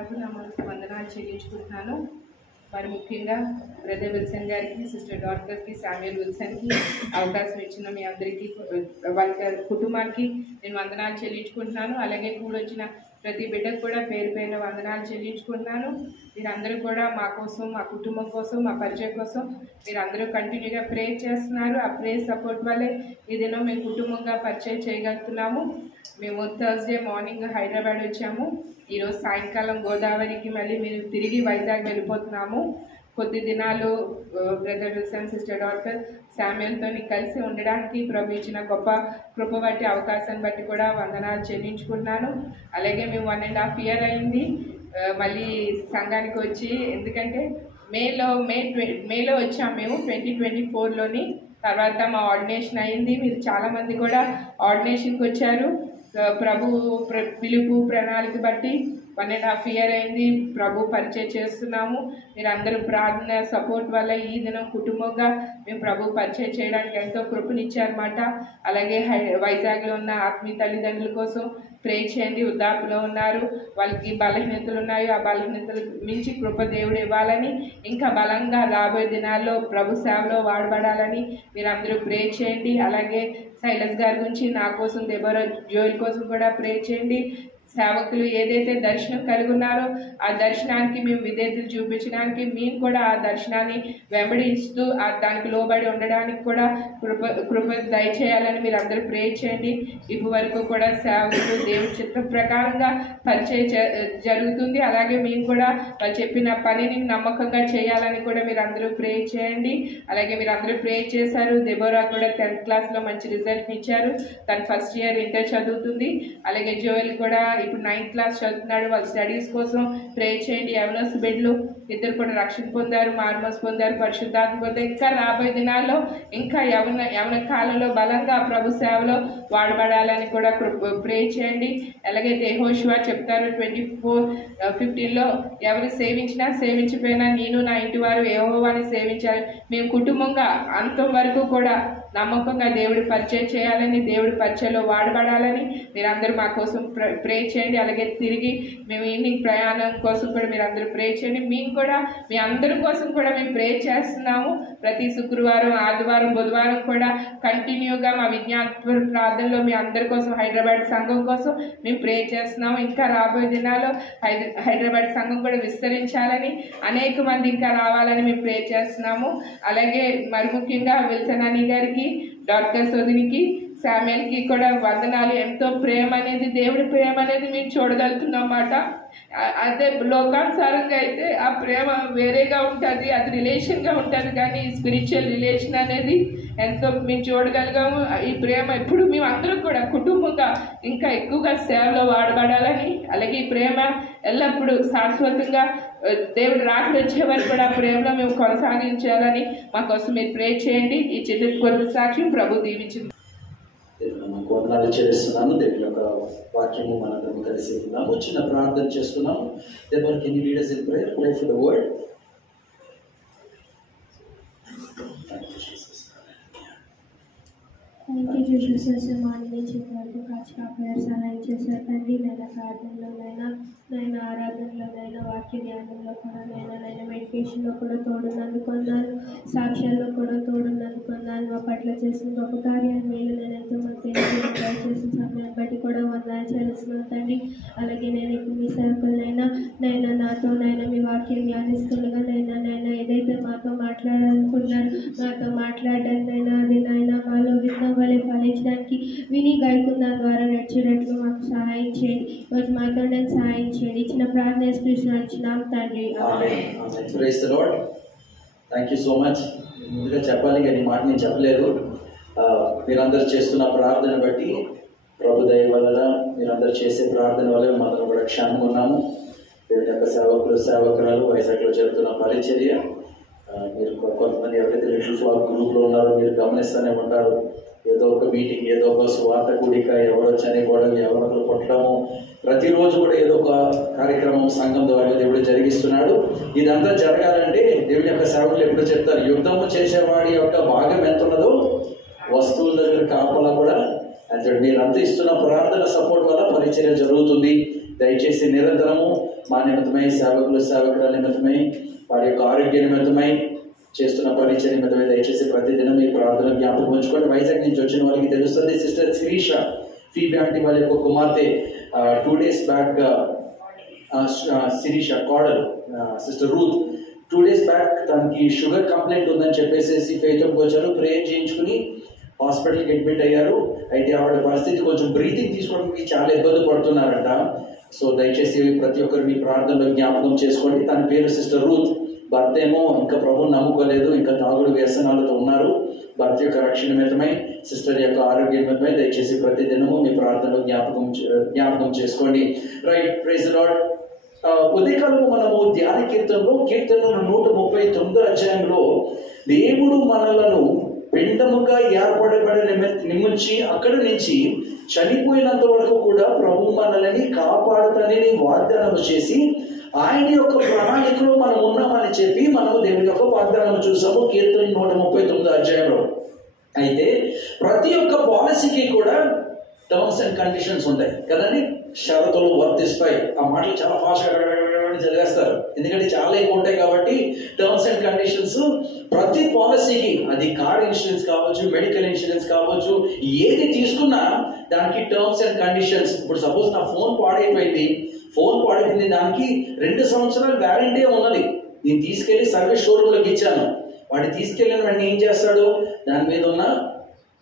ప్రభునామానికి వందనాలు చెల్లించుకుంటున్నాను. మరి ముఖ్యంగా బ్రదర్ విల్సన్ గారికి, సిస్టర్ డాక్టర్కి, శామ్యూల్ విల్సన్కి అవకాశం ఇచ్చిన మీ అందరికీ, వాళ్ళ కుటుంబానికి నేను వందనాలు చెల్లించుకుంటున్నాను. అలాగే కూడొచ్చిన ప్రతి బిడ్డకు కూడా పేరు పేరున వందనాలు చెల్లించుకుంటున్నాను. మీరందరూ కూడా మా కోసం, మా కుటుంబం కోసం, మా పరిచయం కోసం మీరందరూ కంటిన్యూగా ప్రే చేస్తున్నారు. ఆ ప్రే సపోర్ట్ వల్లే ఈ దినం మేము కుటుంబంగా పరిచయం చేయగలుగుతున్నాము. మేము థర్స్డే మార్నింగ్ హైదరాబాద్ వచ్చాము. ఈరోజు సాయంకాలం గోదావరికి మళ్ళీ మీరు తిరిగి వైజాగ్ వెళ్ళిపోతున్నాము. కొద్ది దినాలు బ్రదర్ విల్సన్, సిస్టర్ డాక్టర్ శామ్యూల్తో కలిసి ఉండడానికి ప్రభు ఇచ్చిన గొప్ప కృప బట్టి, అవకాశాన్ని బట్టి కూడా వందనాలు చెల్లించుకుంటున్నాను. అలాగే మేము 1.5 years అయింది మళ్ళీ సంఘానికి వచ్చి. ఎందుకంటే మేలో వచ్చాము మేము 2024లోని. తర్వాత మా ఆర్డినేషన్ అయింది. మీరు చాలామంది కూడా ఆర్డినేషన్కి వచ్చారు. ప్రభు పిలుపు ప్రణాళిక బట్టి 1.5 years అయింది ప్రభు పరిచయం చేస్తున్నాము. మీరందరూ ప్రార్థన సపోర్ట్ వల్ల ఈ దినం కుటుంబంగా మేము ప్రభు పరిచయం చేయడానికి ఎంతో కృపనిచ్చారన్నమాట. అలాగే వైజాగ్లో ఉన్న ఆత్మీయ తల్లిదండ్రుల కోసం ప్రే చేయండి. వృద్ధాప్యలో ఉన్నారు, వాళ్ళకి బలహీనతలు ఉన్నాయి. ఆ బలహీనతలు మించి కృప దేవుడు ఇవ్వాలని, ఇంకా బలంగా రాబోయే దినాల్లో ప్రభు సేవలో వాడబడాలని మీరందరూ ప్రే చేయండి. అలాగే శైలజ్ గారి గురించి, నా కోసం, దెబోరా జోయల్ కోసం కూడా ప్రే చేయండి. సేవకులు ఏదైతే దర్శనం కలిగి ఉన్నారో ఆ దర్శనానికి మేము విధేయతలు చూపించడానికి, మేము కూడా ఆ దర్శనాన్ని వెంబడిస్తూ దానికి లోబడి ఉండడానికి కూడా కృప దయచేయాలని మీరు అందరూ ప్రే చేయండి. ఇప్పటి వరకు కూడా సేవకులు దేవుడి చిత్త ప్రకారంగా పరిచయం జరుగుతుంది. అలాగే మేము కూడా వాళ్ళు చెప్పిన పనిని నమ్మకంగా చేయాలని కూడా మీరు అందరూ ప్రే చేయండి. అలాగే మీరు అందరూ ప్రే చేశారు. దెబోరా కూడా 10th క్లాస్లో మంచి రిజల్ట్ ఇచ్చారు. తను ఫస్ట్ ఇయర్ ఇంటర్ చదువుతుంది. అలాగే జోయల్ కూడా ఇప్పుడు 9th క్లాస్ చదువుతున్నాడు. వాళ్ళ స్టడీస్ కోసం ప్రే చేయండి. యవనస్ బిడ్డలు ఇద్దరు కూడా రక్షణ పొందారు, మార్మస్ పొందారు, పరిశుద్ధాత్మ పొందారు. ఇంకా రాబోయే దినాల్లో ఇంకా యవన కాలంలో బలంగా ప్రభు సేవలో వాడబడాలని కూడా ప్రే చేయండి. ఎలాగైతే యెహోషువ చెప్తారు 24:15లో, ఎవరు సేవించినా సేవించిపోయినా నేను నా ఇంటి వారు యెహోవాని సేవించాలి. మేము కుటుంబంగా అంతం వరకు కూడా నమ్మకంగా దేవుడి పరిచయం చేయాలని, దేవుడి పరిచయంలో వాడబడాలని మీరందరూ మా కోసం ప్రే చేయండి. అలాగే తిరిగి మేము ఈవినింగ్ ప్రయాణం కోసం కూడా మీరు అందరూ ప్రే చేయండి. మేము కూడా మీ అందరి కోసం కూడా మేము ప్రే చేస్తున్నాము. ప్రతి శుక్రవారం, ఆదివారం, బుధవారం కూడా కంటిన్యూగా మా విజ్ఞాపన ప్రార్థనలో మీ అందరి కోసం, హైదరాబాద్ సంఘం కోసం మేము ప్రే చేస్తున్నాము. ఇంకా రాబోయే దినాల్లో హైదరాబాద్ సంఘం కూడా విస్తరించాలని, అనేక మంది ఇంకా రావాలని మేము ప్రే చేస్తున్నాము. అలాగే మరి ముఖ్యంగా విల్సన్ అనీ గారికి, డాక్టర్ సోదినికి, శామ్యూల్కి కూడా వందనాలు. ఎంతో ప్రేమ అనేది, దేవుడి ప్రేమ అనేది మేము చూడగలుగుతున్నమాట. అదే లోకానుసారంగా అయితే ఆ ప్రేమ వేరేగా ఉంటుంది, అది రిలేషన్గా ఉంటుంది. కానీ స్పిరిచువల్ రిలేషన్ అనేది ఎంతో మేము చూడగలిగాము. ఈ ప్రేమ ఎప్పుడు మేము అందరం కూడా కుటుంబంగా ఇంకా ఎక్కువగా సేవలో వాడబడాలని, అలాగే ఈ ప్రేమ ఎల్లప్పుడూ శాశ్వతంగా దేవుడు రాకడ వచ్చే వరకు కూడా ఆ ప్రేమలో మేము కొనసాగించాలని మా కోసం మీరు ప్రే చేయండి. ఈ చిన్న కొద్ది సాక్ష్యం ప్రభు దీవించింది. వందనాలు చెల్లిస్తున్నాను. దేవుని యొక్క వాక్యము మనందరం కలిసి ఉన్నాము. చిన్న ప్రార్థన చేస్తున్నాము. Therefore, can you lead us in prayer? Pray for the word. Thank you, Jesus. Thank you, Jesus. Morning చెప్పినట్టు కాచి కాపాడారు, సహాయం చేశారు తండ్రి. నైనా ప్రార్థనలోనైనా, నైనా ఆరాధనలోనైనా, వాక్య ధ్యానంలో కూడా నైనా మెడిటేషన్లో కూడా తోడునందుకున్నారు, సాక్ష్యాల్లో కూడా తోడునందుకున్నారు. మా పట్ల చేసిన గొప్ప కార్యాలు మేలు నేను ఎంతో మంది చేసిన సమయాన్ని బట్టి కూడా వందనాలు చెల్లిస్తున్నాను తండ్రి. అలాగే నేను ఇప్పుడు మీ సేవకులనైనా నాతో మీ వాక్యం ధ్యానిస్తుండగా నైనా ఏదైతే మాతో మాట్లాడాలనుకున్నారు, మాతో మాట్లాడడానికి అది మాలో విత్తనం వలె ఫలించడానికి, విని గైకున్న ద్వారా నడిచేటట్లు మాకు సహాయం చేయండి. ఈరోజు మాతో సహాయం చేయండి. ఇచ్చిన ప్రార్థన ఇచ్చినాం తండ్రి. Praise the lord. Thank you so much. ముందుగా చెప్పాలి కానీ మాట నేను చెప్పలేదు. మీరందరూ చేస్తున్న ప్రార్థన బట్టి, ప్రభు దయ వల్ల, మీరందరూ చేసే ప్రార్థన వల్ల మనం కూడా క్షేమంగా ఉన్నాము. దేవుని యొక్క సేవకురాలు వైజాగ్లో జరుగుతున్న పరిచర్య, మీరు కొంతమంది ఎవరైతే లిటిల్ ఫ్లాక్ గ్రూప్లో ఉన్నారో మీరు గమనిస్తూనే ఉంటారు. ఏదో ఒక మీటింగ్, ఏదో ఒక స్వార్థ కూడిక, ఎవరో చనిపోవడం, ఎవరో పుట్టడము, ప్రతిరోజు కూడా ఏదో ఒక కార్యక్రమం సంఘం ద్వారా దేవుడు జరిగిస్తున్నాడు. ఇదంతా జరగాలంటే దేవుని యొక్క సేవకులు ఎప్పుడు చెప్తారు, యుద్ధము చేసేవాడి యొక్క భాగం ఎంత ఉన్నదో వస్తువుల దగ్గర కాపలా కూడా అంటే మీరంతా ఇస్తున్న ప్రార్థన సపోర్ట్ వల్ల పరిచర్య జరుగుతుంది. దయచేసి నిరంతరము మా నిమిత్తమై, సేవకుల నిమిత్తమై, వారి యొక్క ఆరోగ్య నిమిత్తమై, చేస్తున్న పరిచయ నిమిత్తమై దయచేసి ప్రతిదినం మీ ప్రార్థన జ్ఞాపకం ఉంచుకోండి. వైజాగ్ నుంచి వచ్చిన వారికి తెలుస్తుంది, సిస్టర్ శిరీష ఫీబీ ఆంటీ వాళ్ళ యొక్క కుమార్తె 2 days బ్యాక్, శిరీష కోడలు సిస్టర్ రూత్ 2 days బ్యాక్ తనకి షుగర్ కంప్లైంట్ ఉందని చెప్పేసి ఫెయిత్కి వచ్చారు. ప్రేయర్ చేయించుకుని హాస్పిటల్కి అడ్మిట్ అయ్యారు. అయితే ఆవిడ పరిస్థితి కొంచెం బ్రీతింగ్ తీసుకోవడానికి చాలా ఇబ్బంది పడుతున్నారంట. సో దయచేసి ప్రతి ఒక్కరు మీ ప్రార్థనలో జ్ఞాపకం చేసుకోండి. తన పేరు సిస్టర్ రూత్. భర్త ఏమో ఇంకా ప్రభువుని నమ్ముకోలేదు, ఇంకా తాగుడు వ్యసనాలతో ఉన్నారు. భర్త యొక్క రక్షణ నిమిత్తమై, సిస్టర్ యొక్క ఆరోగ్య నిమిత్తమై దయచేసి ప్రతి దినము మీ ప్రార్థనలో జ్ఞాపకం చేసుకోండి. Right, praise the Lord. ఉదయకాలము మనము ధ్యాన కీర్తనలో 139 అధ్యాయంలో దేవుడు మనలను పిండముగా ఏర్పడబడిన నిమించి అక్కడి నుంచి చనిపోయినంత వరకు కూడా ప్రభు మనల్ని కాపాడుతానని వాగ్దానం చేసి ఆయన యొక్క ప్రణాళికలో మనం ఉన్నామని చెప్పి మనము దేవుని యొక్క వాగ్దానం చూసాము కీర్తన 139 అధ్యాయంలో. అయితే ప్రతి ఒక్క పాలసీకి కూడా టర్మ్స్ అండ్ కండిషన్స్ ఉంటాయి కదండి, షరతులు వర్తిస్తాయి. ఆ మాటలు చాలా ఫాస్ట్గా చదివేస్తారు, ఎందుకంటే చాలా ఎక్కువ ఉంటాయి కాబట్టి. టర్మ్స్ అండ్ కండిషన్స్ ప్రతి పాలసీకి, అది కార్ ఇన్సూరెన్స్ కావచ్చు, మెడికల్ ఇన్సూరెన్స్ కావచ్చు, ఏది తీసుకున్నా దానికి టర్మ్స్ అండ్ కండిషన్స్. ఇప్పుడు సపోజ్ నా ఫోన్ పాడైపోయింది, దానికి 2 సంవత్సరాల వ్యారంటీ ఉన్నది. నేను తీసుకెళ్లి సర్వీస్ షోరూంలోకి ఇచ్చాను. వాడు తీసుకెళ్ళిన వాడిని ఏం చేస్తాడు, దాని మీద ఉన్న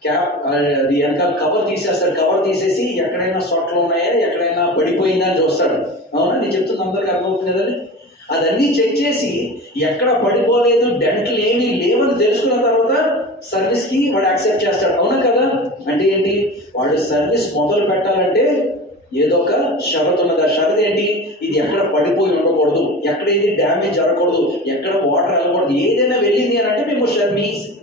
క్యాప్ అది వెనక కవర్ తీసేస్తాడు. కవర్ తీసేసి ఎక్కడైనా సొట్లు ఉన్నాయా, ఎక్కడైనా పడిపోయిందా అని చూస్తాడు. అవునా, నేను చెప్తుంది అందరికి అర్థమవుతుంది కదండి. అదన్నీ చెక్ చేసి ఎక్కడ పడిపోలేదు, డెంట్లు ఏమీ లేవని తెలుసుకున్న తర్వాత సర్వీస్కి వాడు యాక్సెప్ట్ చేస్తాడు. అవునా కదా? అంటే ఏంటి, వాడు సర్వీస్ మొదలు పెట్టాలంటే ఏదో ఒక షరతు ఉన్నది. ఆ షరతు ఏంటి, ఇది ఎక్కడ పడిపోయి ఉండకూడదు, ఎక్కడైతే డ్యామేజ్ జరగకూడదు, ఎక్కడ వాటర్ వెళ్ళకూడదు. ఏదైనా వెళ్ళింది అని అంటే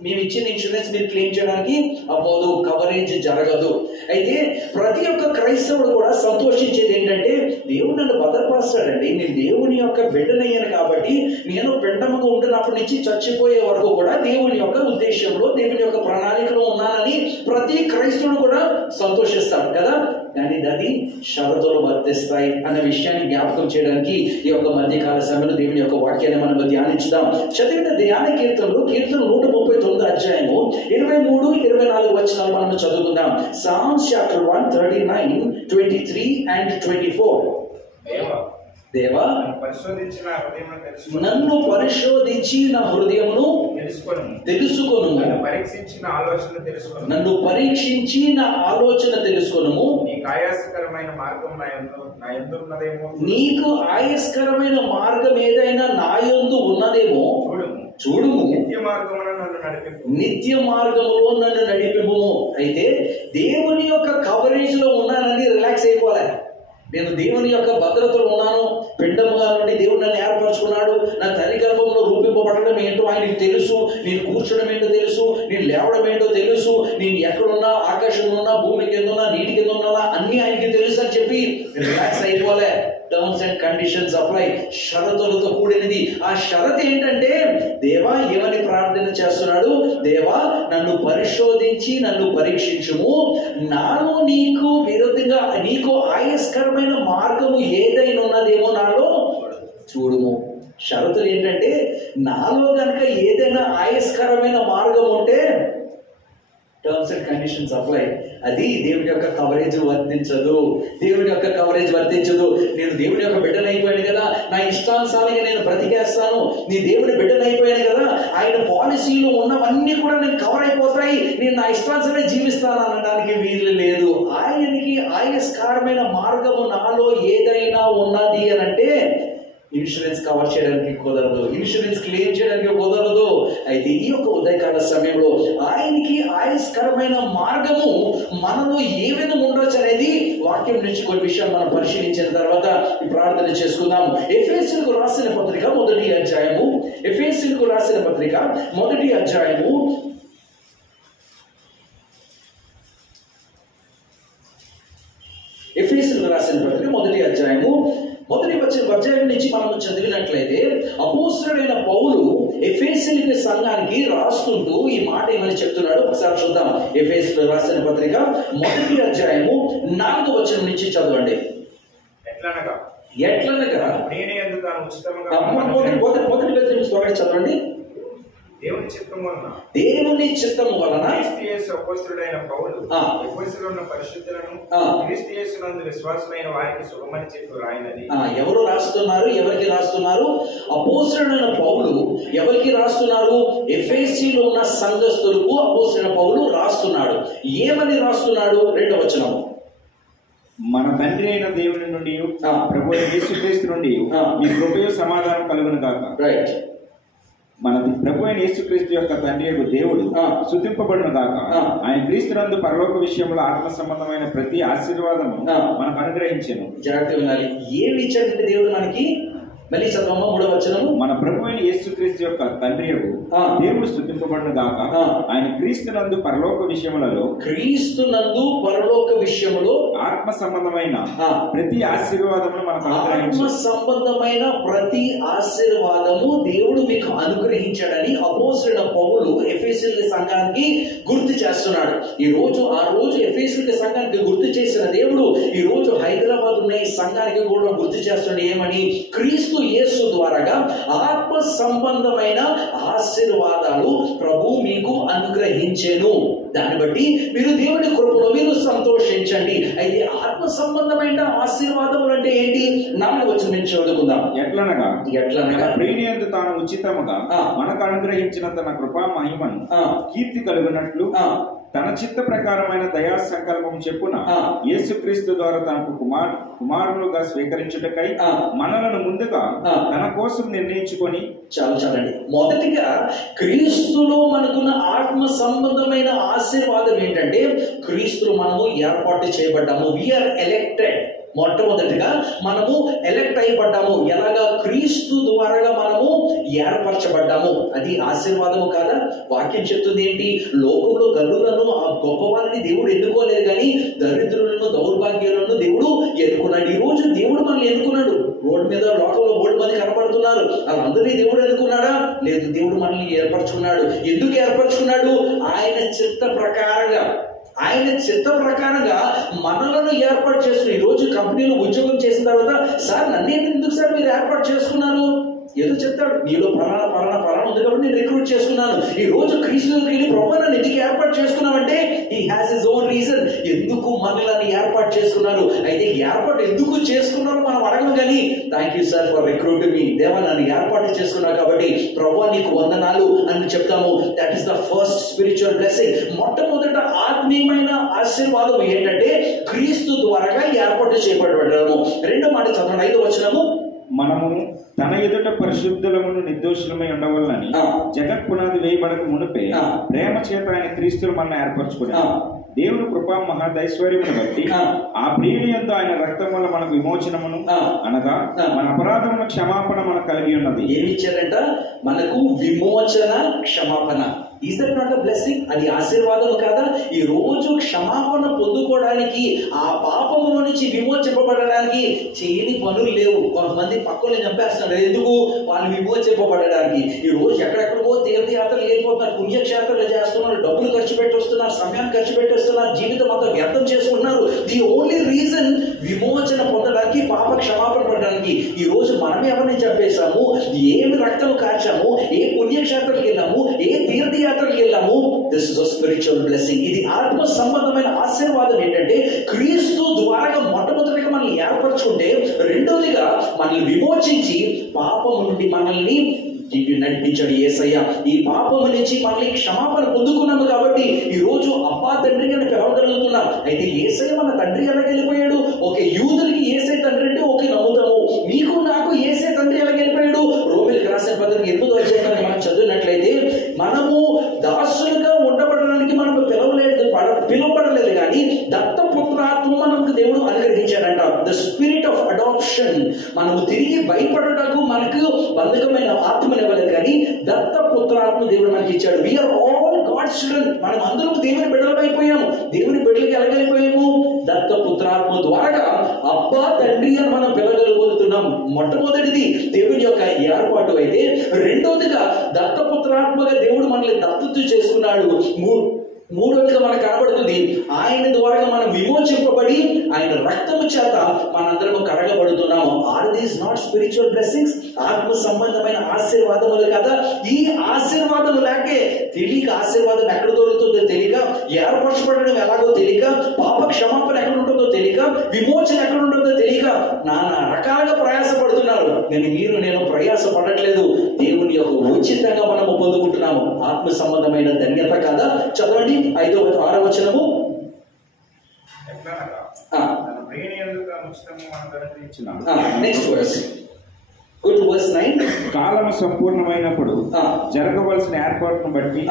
మేము ఇచ్చిన ఇన్సూరెన్స్ మీరు క్లెయిమ్ చేయడానికి అవ్వదు, కవరేజ్ జరగదు. అయితే ప్రతి ఒక్క క్రైస్తవుడు కూడా సంతోషించేది ఏంటంటే, దేవుడు నన్ను భద్రపరుస్తాడండి, నేను దేవుని యొక్క బిడ్డనయ్యాను కాబట్టి నేను పిండముగా ఉంటున్నప్పటి నుంచి చచ్చిపోయే వరకు కూడా దేవుని యొక్క ఉద్దేశంలో, దేవుని యొక్క ప్రణాళికలో ఉన్నానని ప్రతి క్రైస్తవుడు కూడా సంతోషిస్తాడు కదా. కానీ అది షరతులు వర్తిస్తాయి అన్న విషయాన్ని జ్ఞాపకం చేయడానికి ఈ యొక్క మధ్యకాల సమయంలో దేవుని యొక్క వాక్యాన్ని మనం ధ్యానించుదాం. చదివిన ధ్యాన కీర్తనలు 139 అధ్యాయము 23-24 వచనాలు మనం చదువుకుందాం. Psalms chapter 139, 23 and 24. దేవా, నన్ను పరిశోధించి నా హృదయమును తెలుసుకొను, నన్ను పరీక్షించి నా ఆలోచన తెలుసుకొను. నీకు ఆయాస్కరమైన మార్గం ఏదైనా నా యందు ఉన్నదేమో చూడుము, నిత్య మార్గములో నన్ను నడిపిము. అయితే దేవుని యొక్క కవరేజ్ లో ఉన్నానని రిలాక్స్ అయిపోలే. నేను దేవుని యొక్క భద్రతలో ఉన్నాను, పిండముగా నుండి దేవుడు నన్ను ఏర్పరచుకున్నాడు, నా తల్లి గర్భంలో రూపింపబడడం ఏంటో ఆయనకు తెలుసు, నేను కూర్చోడం ఏంటో తెలుసు, నేను లేవడం ఏంటో తెలుసు, నేను ఎక్కడున్నా, ఆకాశంలో ఉన్నా, భూమి కింద ఉన్నా, నీటి కింద ఉన్నా, అన్ని ఆయనకి తెలుసు అని చెప్పి రిలాక్స్ అయిపోలే. టర్మ్స్ అండ్ కండిషన్స్ అప్లై, షరతులతో కూడినది. ఆ షరత్ ఏంటంటే, దేవా ఏమని ప్రార్థన చేస్తున్నాడు, దేవా నన్ను పరిశోధించి నన్ను పరీక్షించుము, నాలో నీకు విరుద్ధంగా నీకు ఆయాస్కరమైన మార్గము ఏదైనా ఉన్నదేమో నాలో చూడుము. షరతులు ఏంటంటే, నాలో కనుక ఏదైనా ఆయాస్కరమైన మార్గం ఉంటే టర్మ్స్ అండ్ కండిషన్స్ అప్లై. అది దేవుని యొక్క కవరేజ్ వర్తించదు, దేవుని యొక్క కవరేజ్ వర్తించదు. నేను దేవుని యొక్క బిడ్డను అయిపోయాను కదా, నా ఇష్టానుసారంగా నేను బ్రతికేస్తాను, నీ దేవుని బిడ్డను అయిపోయాను కదా, ఆయన పాలసీలో ఉన్నవన్నీ కూడా నేను కవర్ అయిపోతాయి, నేను నా ఇష్టానుసారంగా జీవిస్తాను అనడానికి వీలు లేదు. ఆయనకి ఆయాస్కరమైన మార్గము నాలో ఏదైనా ఉన్నది అని అంటే ఇన్సూరెన్స్ కవర్ చేయడానికి కుదరదు, ఇన్సూరెన్స్ క్లెయిమ్ చేయడానికి కుదరదు. అయితే ఈ యొక్క ఉదయకాల సమయంలో ఆయనకి ఆయాస్కరమైన మార్గము మనలో ఏ విధంగా ఉండొచ్చు అనేది వాక్యం నుంచి కొన్ని విషయాలు మనం పరిశీలించిన తర్వాత ఈ ప్రార్థన చేసుకుందాం. ఎఫెసీయులకు రాసిన పత్రిక మొదటి అధ్యాయము, ఎఫెసీయులకు రాసిన పత్రిక మొదటి అధ్యాయము 1 అధ్యాయం నుంచి మనం చదివినట్లయితే అపోస్తలుడైన పౌలు ఎఫెసీయుల సంఘానికి రాస్తుంటూ ఈ మాట ఏమని చెప్తున్నాడు ఒకసారి చూద్దాం. ఎఫెసీయులకు రాసిన పత్రిక 1 అధ్యాయము 4వ వచనం నుంచి చదవండి. ఎట్లనగా ఎట్లనగా నేనే యందు తాను ఉచితముగా మొదటి త్వరగా చదవండి. దేవుని చిత్తం వలన దేవుని చిత్తం వలన క్రీస్తు యేసు అపోస్తలుడైన పౌలు ఎఫెసులో ఉన్న పరిశుద్ధులను క్రీస్తు యేసునందు విశ్వాసులైన వారికి శుభమని చెప్పి రాయినది. ఎవరు రాస్తున్నారు? ఎవరికి రాస్తున్నారు? అపోస్తలుడైన పౌలు ఎవరికి రాస్తున్నారు? ఎఫెసీలో ఉన్న సంఘస్థులకు అపోస్తలుడైన పౌలు రాస్తున్నాడు. ఏమని రాస్తున్నాడు? 2వ వచనం, మన తండ్రి అయిన దేవుని నుండి ప్రభువైన యేసుక్రీస్తు నుండి మీ కృపయు సమాధానం కలుగును గాక. రైట్. మన ప్రభువైన యేసుక్రీస్తు యొక్క తండ్రి యొక్క దేవుడు స్తుతింపబడును గాక. ఆయన క్రీస్తునందు పరలోక విషయంలో ఆత్మ సంబంధమైన ప్రతి ఆశీర్వాదము మనకు అనుగ్రహించెను. జాగ్రత్తగా వినాలి. ఏమి ఇచ్చాడంటే దేవుడు మనకి? మళ్ళీ చదవమ్మా 3వ వచనము. మన ప్రభువైన యేసుక్రీస్తు యొక్క తండ్రి దేవుడు స్తుతింపబడును గాక. ఆయన క్రీస్తునందు పరలోక విషయములలో ఆత్మ సంబంధమైన ప్రతి ఆశీర్వాదమును మనకు అనుగ్రహించాడు. ఆత్మ సంబంధమైన ప్రతి ఆశీర్వాదము దేవుడు మీకు అనుగ్రహించాడని అపోస్తలుడైన పౌలు ఎఫెసీయుల సంఘానికి గుర్తు చేస్తున్నాడు. ఈ రోజు ఆ రోజు ఎఫెసీయుల సంఘానికి గుర్తు చేసిన దేవుడు ఈ రోజు హైదరాబాద్ ఉన్న ఈ సంఘానికి కూడా గుర్తు చేస్తున్నాడు. ఏమని? క్రీస్తు యేసు ద్వారాగా ఆత్మ సంబంధమైన ఆశీర్వాదాలు ప్రభు మీకు అనుగ్రహించెను. దాన్ని బట్టి మీరు దేవుని కృపలో మీరు సంతోషించండి. అయితే ఆత్మ సంబంధమైన ఆశీర్వాదములు అంటే ఏంటి? 4వ వచనం నుంచి చదువుకుందాం. ఎట్లనగా ప్రేమియందు తాను ఉచితముగా మనకు అనుగ్రహించిన తన కృపా మహిమను కీర్తి కలుగునట్లు తన చిత్త ప్రకారమైన దయా సంకల్పం చెప్పున యేసుక్రీస్తు ద్వారా తనకు కుమారులుగా స్వీకరించుటకై మనలను ముందుగా తన కోసం నిర్ణయించుకొని. చాలండి. మొదటిగా క్రీస్తులో మనకున్న ఆత్మ సంబంధమైన ఆశీర్వాదం ఏంటంటే క్రీస్తులో మనము ఏర్పాటు చేయబడ్డాము. We are elected. మొట్టమొదటిగా మనము ఎలెక్ట్ అయిపడ్డాము. ఎలాగా? క్రీస్తు ద్వారా మనము ఏర్పరచబడ్డాము. అది ఆశీర్వాదము కాదా? వాక్యం చెప్తుంది ఏంటి? లోకంలో గనులను ఆ గొప్ప వారిని దేవుడు ఎన్నుకోలేదు, కానీ దరిద్రులను దౌర్భాగ్యులను దేవుడు ఎన్నుకున్నాడు. ఈ రోజు దేవుడు మనల్ని ఎన్నుకున్నాడు. రోడ్డు మీద లోకంలో 3 మంది కనపడుతున్నారు. వాళ్ళందరినీ దేవుడు ఎన్నుకున్నాడా? లేదు, దేవుడు మనల్ని ఏర్పరచుకున్నాడు. ఎందుకు ఏర్పరచుకున్నాడు? ఆయన చిత్త ప్రకారంగా. ఆయన చిత్త ప్రకారంగా మనలను ఏర్పాటు చేసుకుని ఈ రోజు కంపెనీలో ఉద్యోగం చేసిన తర్వాత, సార్ నన్నే ఎందుకు సార్ మీరు ఏర్పాటు చేసుకున్నారు? ఏదో చెప్తాడు, నీలో పలానా ఉంది కాబట్టి నేను రిక్రూట్ చేసుకున్నాను. ఈ రోజు క్రీస్తుకి వెళ్ళి ప్రభు నన్ను ఎందుకు ఏర్పాటు చేసుకున్నామంటే he has his own reason. ఎందుకు మనల్ని ఏర్పాటు చేసుకున్నారు? అయితే ఏర్పాటు ఎందుకు చేసుకున్నారో మనం అడగం, కానీ thank you sir for recruiting me. దేవా నన్ను ఏర్పాటు చేసుకున్నారు కాబట్టి ప్రభు నీకు వందనాలు అని చెప్తాము. That is the first spiritual blessing. మొట్టమొదట ఆత్మీయమైన ఆశీర్వాదం ఏంటంటే క్రీస్తు ద్వారా ఏర్పాటు చేయబడ్డాము. 2వ మాట చదవండి, 5వ వచనము. మనము తన ఎదుట పరిశుద్ధులమును నిర్దోషులమై ఉండవలనని జగత్ పునాది వేయబడక మునిపే ప్రేమ చేత ఆయన క్రీస్తులు మనల్ని ఏర్పరచుకున్నాడు. దేవుని కృపా మహాదైశ్వర్యమును బట్టి ఆ ప్రియుని యందు ఆయన రక్తం వల్ల మనకు విమోచనమును అనగా మన అపరాధముల క్షమాపణ మనకు కలిగి ఉన్నది. ఏమి ఇచ్చారంట? మనకు విమోచన, క్షమాపణ. Is that not a blessing? అది ఆశీర్వాదం కాదా? ఈ రోజు క్షమాపణ పొందుకోవడానికి, ఆ పాపముల నుంచి విమోచింపబడడానికి చేయని పనులు లేవు. కొంతమంది పక్కన చంపేస్తున్నారు. ఎందుకు? వాళ్ళు విమోచింపబడడానికి. ఈ రోజు ఎక్కడెక్కడికో తీర్థయాత్రలు వెళ్ళిపోతున్నారు, పుణ్యక్షేత్రాలు చేస్తున్నారు, డబ్బులు ఖర్చు పెట్టి వస్తున్నారు, సమయాన్ని ఖర్చు పెట్టి వస్తున్నారు, జీవితం అంతా వ్యర్థం చేసుకుంటున్నారు. ది ఓన్లీ రీజన్ విమోచన పొందడానికి, పాప క్షమాపణ పడడానికి. ఈ రోజు మనం ఎవరిని చంపేశాము? ఏమి రక్తం కార్చాము? ఏ పుణ్యక్షేత్రాలకు వెళ్ళాము? ఏ తీర్థయాత్రలకు వెళ్ళాము? This is a spiritual blessing. ఇది ఆత్మ సంబంధమైన ఆశీర్వాదం. ఏంటంటే క్రీస్తు ద్వారా మొట్టమొదటిగా మనల్ని ఏర్పరచుకుంటే, రెండోదిగా మనల్ని విమోచించి పాపము నుండి మనల్ని నడిపించాడు యేసయ్య. ఈ పాపము నుంచి మనల్ని క్షమాపణ పొందుకున్నాము కాబట్టి ఈ రోజు అబ్బా తండ్రి అని పిలవగలుగుతున్నాం. అయితే యేసయ్య మన తండ్రి ఎలా వెళ్ళిపోయాడు? ఓకే, యూదులకి యేసయ్య తండ్రి అంటే ఓకే నమ్ముతాము. మీకు నాకు యేసయ్య తండ్రి ఎలా వెళ్ళిపోయాడు? రోమిలికి రాసిన పత్రిక 8వ అధ్యాయాన్ని మనం చదివినట్లయితే, మనము దాసులుగా ఉండబడడానికి మనకు పిలువబడలేదు, కానీ దత్తపుత్రాత్మ మనకు దేవుడు అనుగ్రహించాడంట. The spirit of adoption. మనము తిరిగి భయపడటకు మనకు బంధకమైన ఆత్మని ఇవ్వలేదు, కానీ దత్తపుత్రాత్మ దేవుడు మనకి ఇచ్చాడు. We are all God's children. మనం అందరం దేవుని బిడ్డలమైపోయాము. దేవుని బిడ్డలకి ఎలాగలిపోయాము? దత్తపుత్రాత్మ ద్వారా అబ్బా తండ్రి అని మనం పిలవగలుగుతున్నాం. మొట్టమొదటిది దేవుని యొక్క ఏర్పాటు అయితే, రెండోదిగా దత్తపుత్రాత్మగా దేవుడు మనల్ని దత్తత చేసుకున్నాడు. మూడవదిగా మనకు కనబడుతుంది ఆయన ద్వారా మనం విమోచింపబడి ఆయన రక్తము చేత మనందరము కడగబడుతున్నాము. Are these not spiritual blessings? ఆత్మ సంబంధమైన ఆశీర్వాదములు కదా. ఈ ఆశీర్వాదము లేకే తెలియక, ఆశీర్వాదం ఎక్కడ దొరుకుతుందో తెలియక, ఏర్పరచబడడం ఎలాగో తెలియక, పాప క్షమాపణ ఎక్కడ ఉంటుందో తెలియక, విమోచన ఎక్కడ ఉంటుందో తెలియక నానా రకాలుగా ప్రయాసపడుతున్నారు. కానీ మీరు నేను ప్రయాసపడట్లేదు. దేవుని యొక్క ఉచితంగా మనము పొందుకుంటున్నాము ఆత్మ సంబంధమైన ధన్యత కదా. చదవండి 5వ 6వ వచనము. Next verse. Go to verse 9. కాలము సంపూర్ణమైనప్పుడు జరగవలసిన ఏర్పాటును బట్టి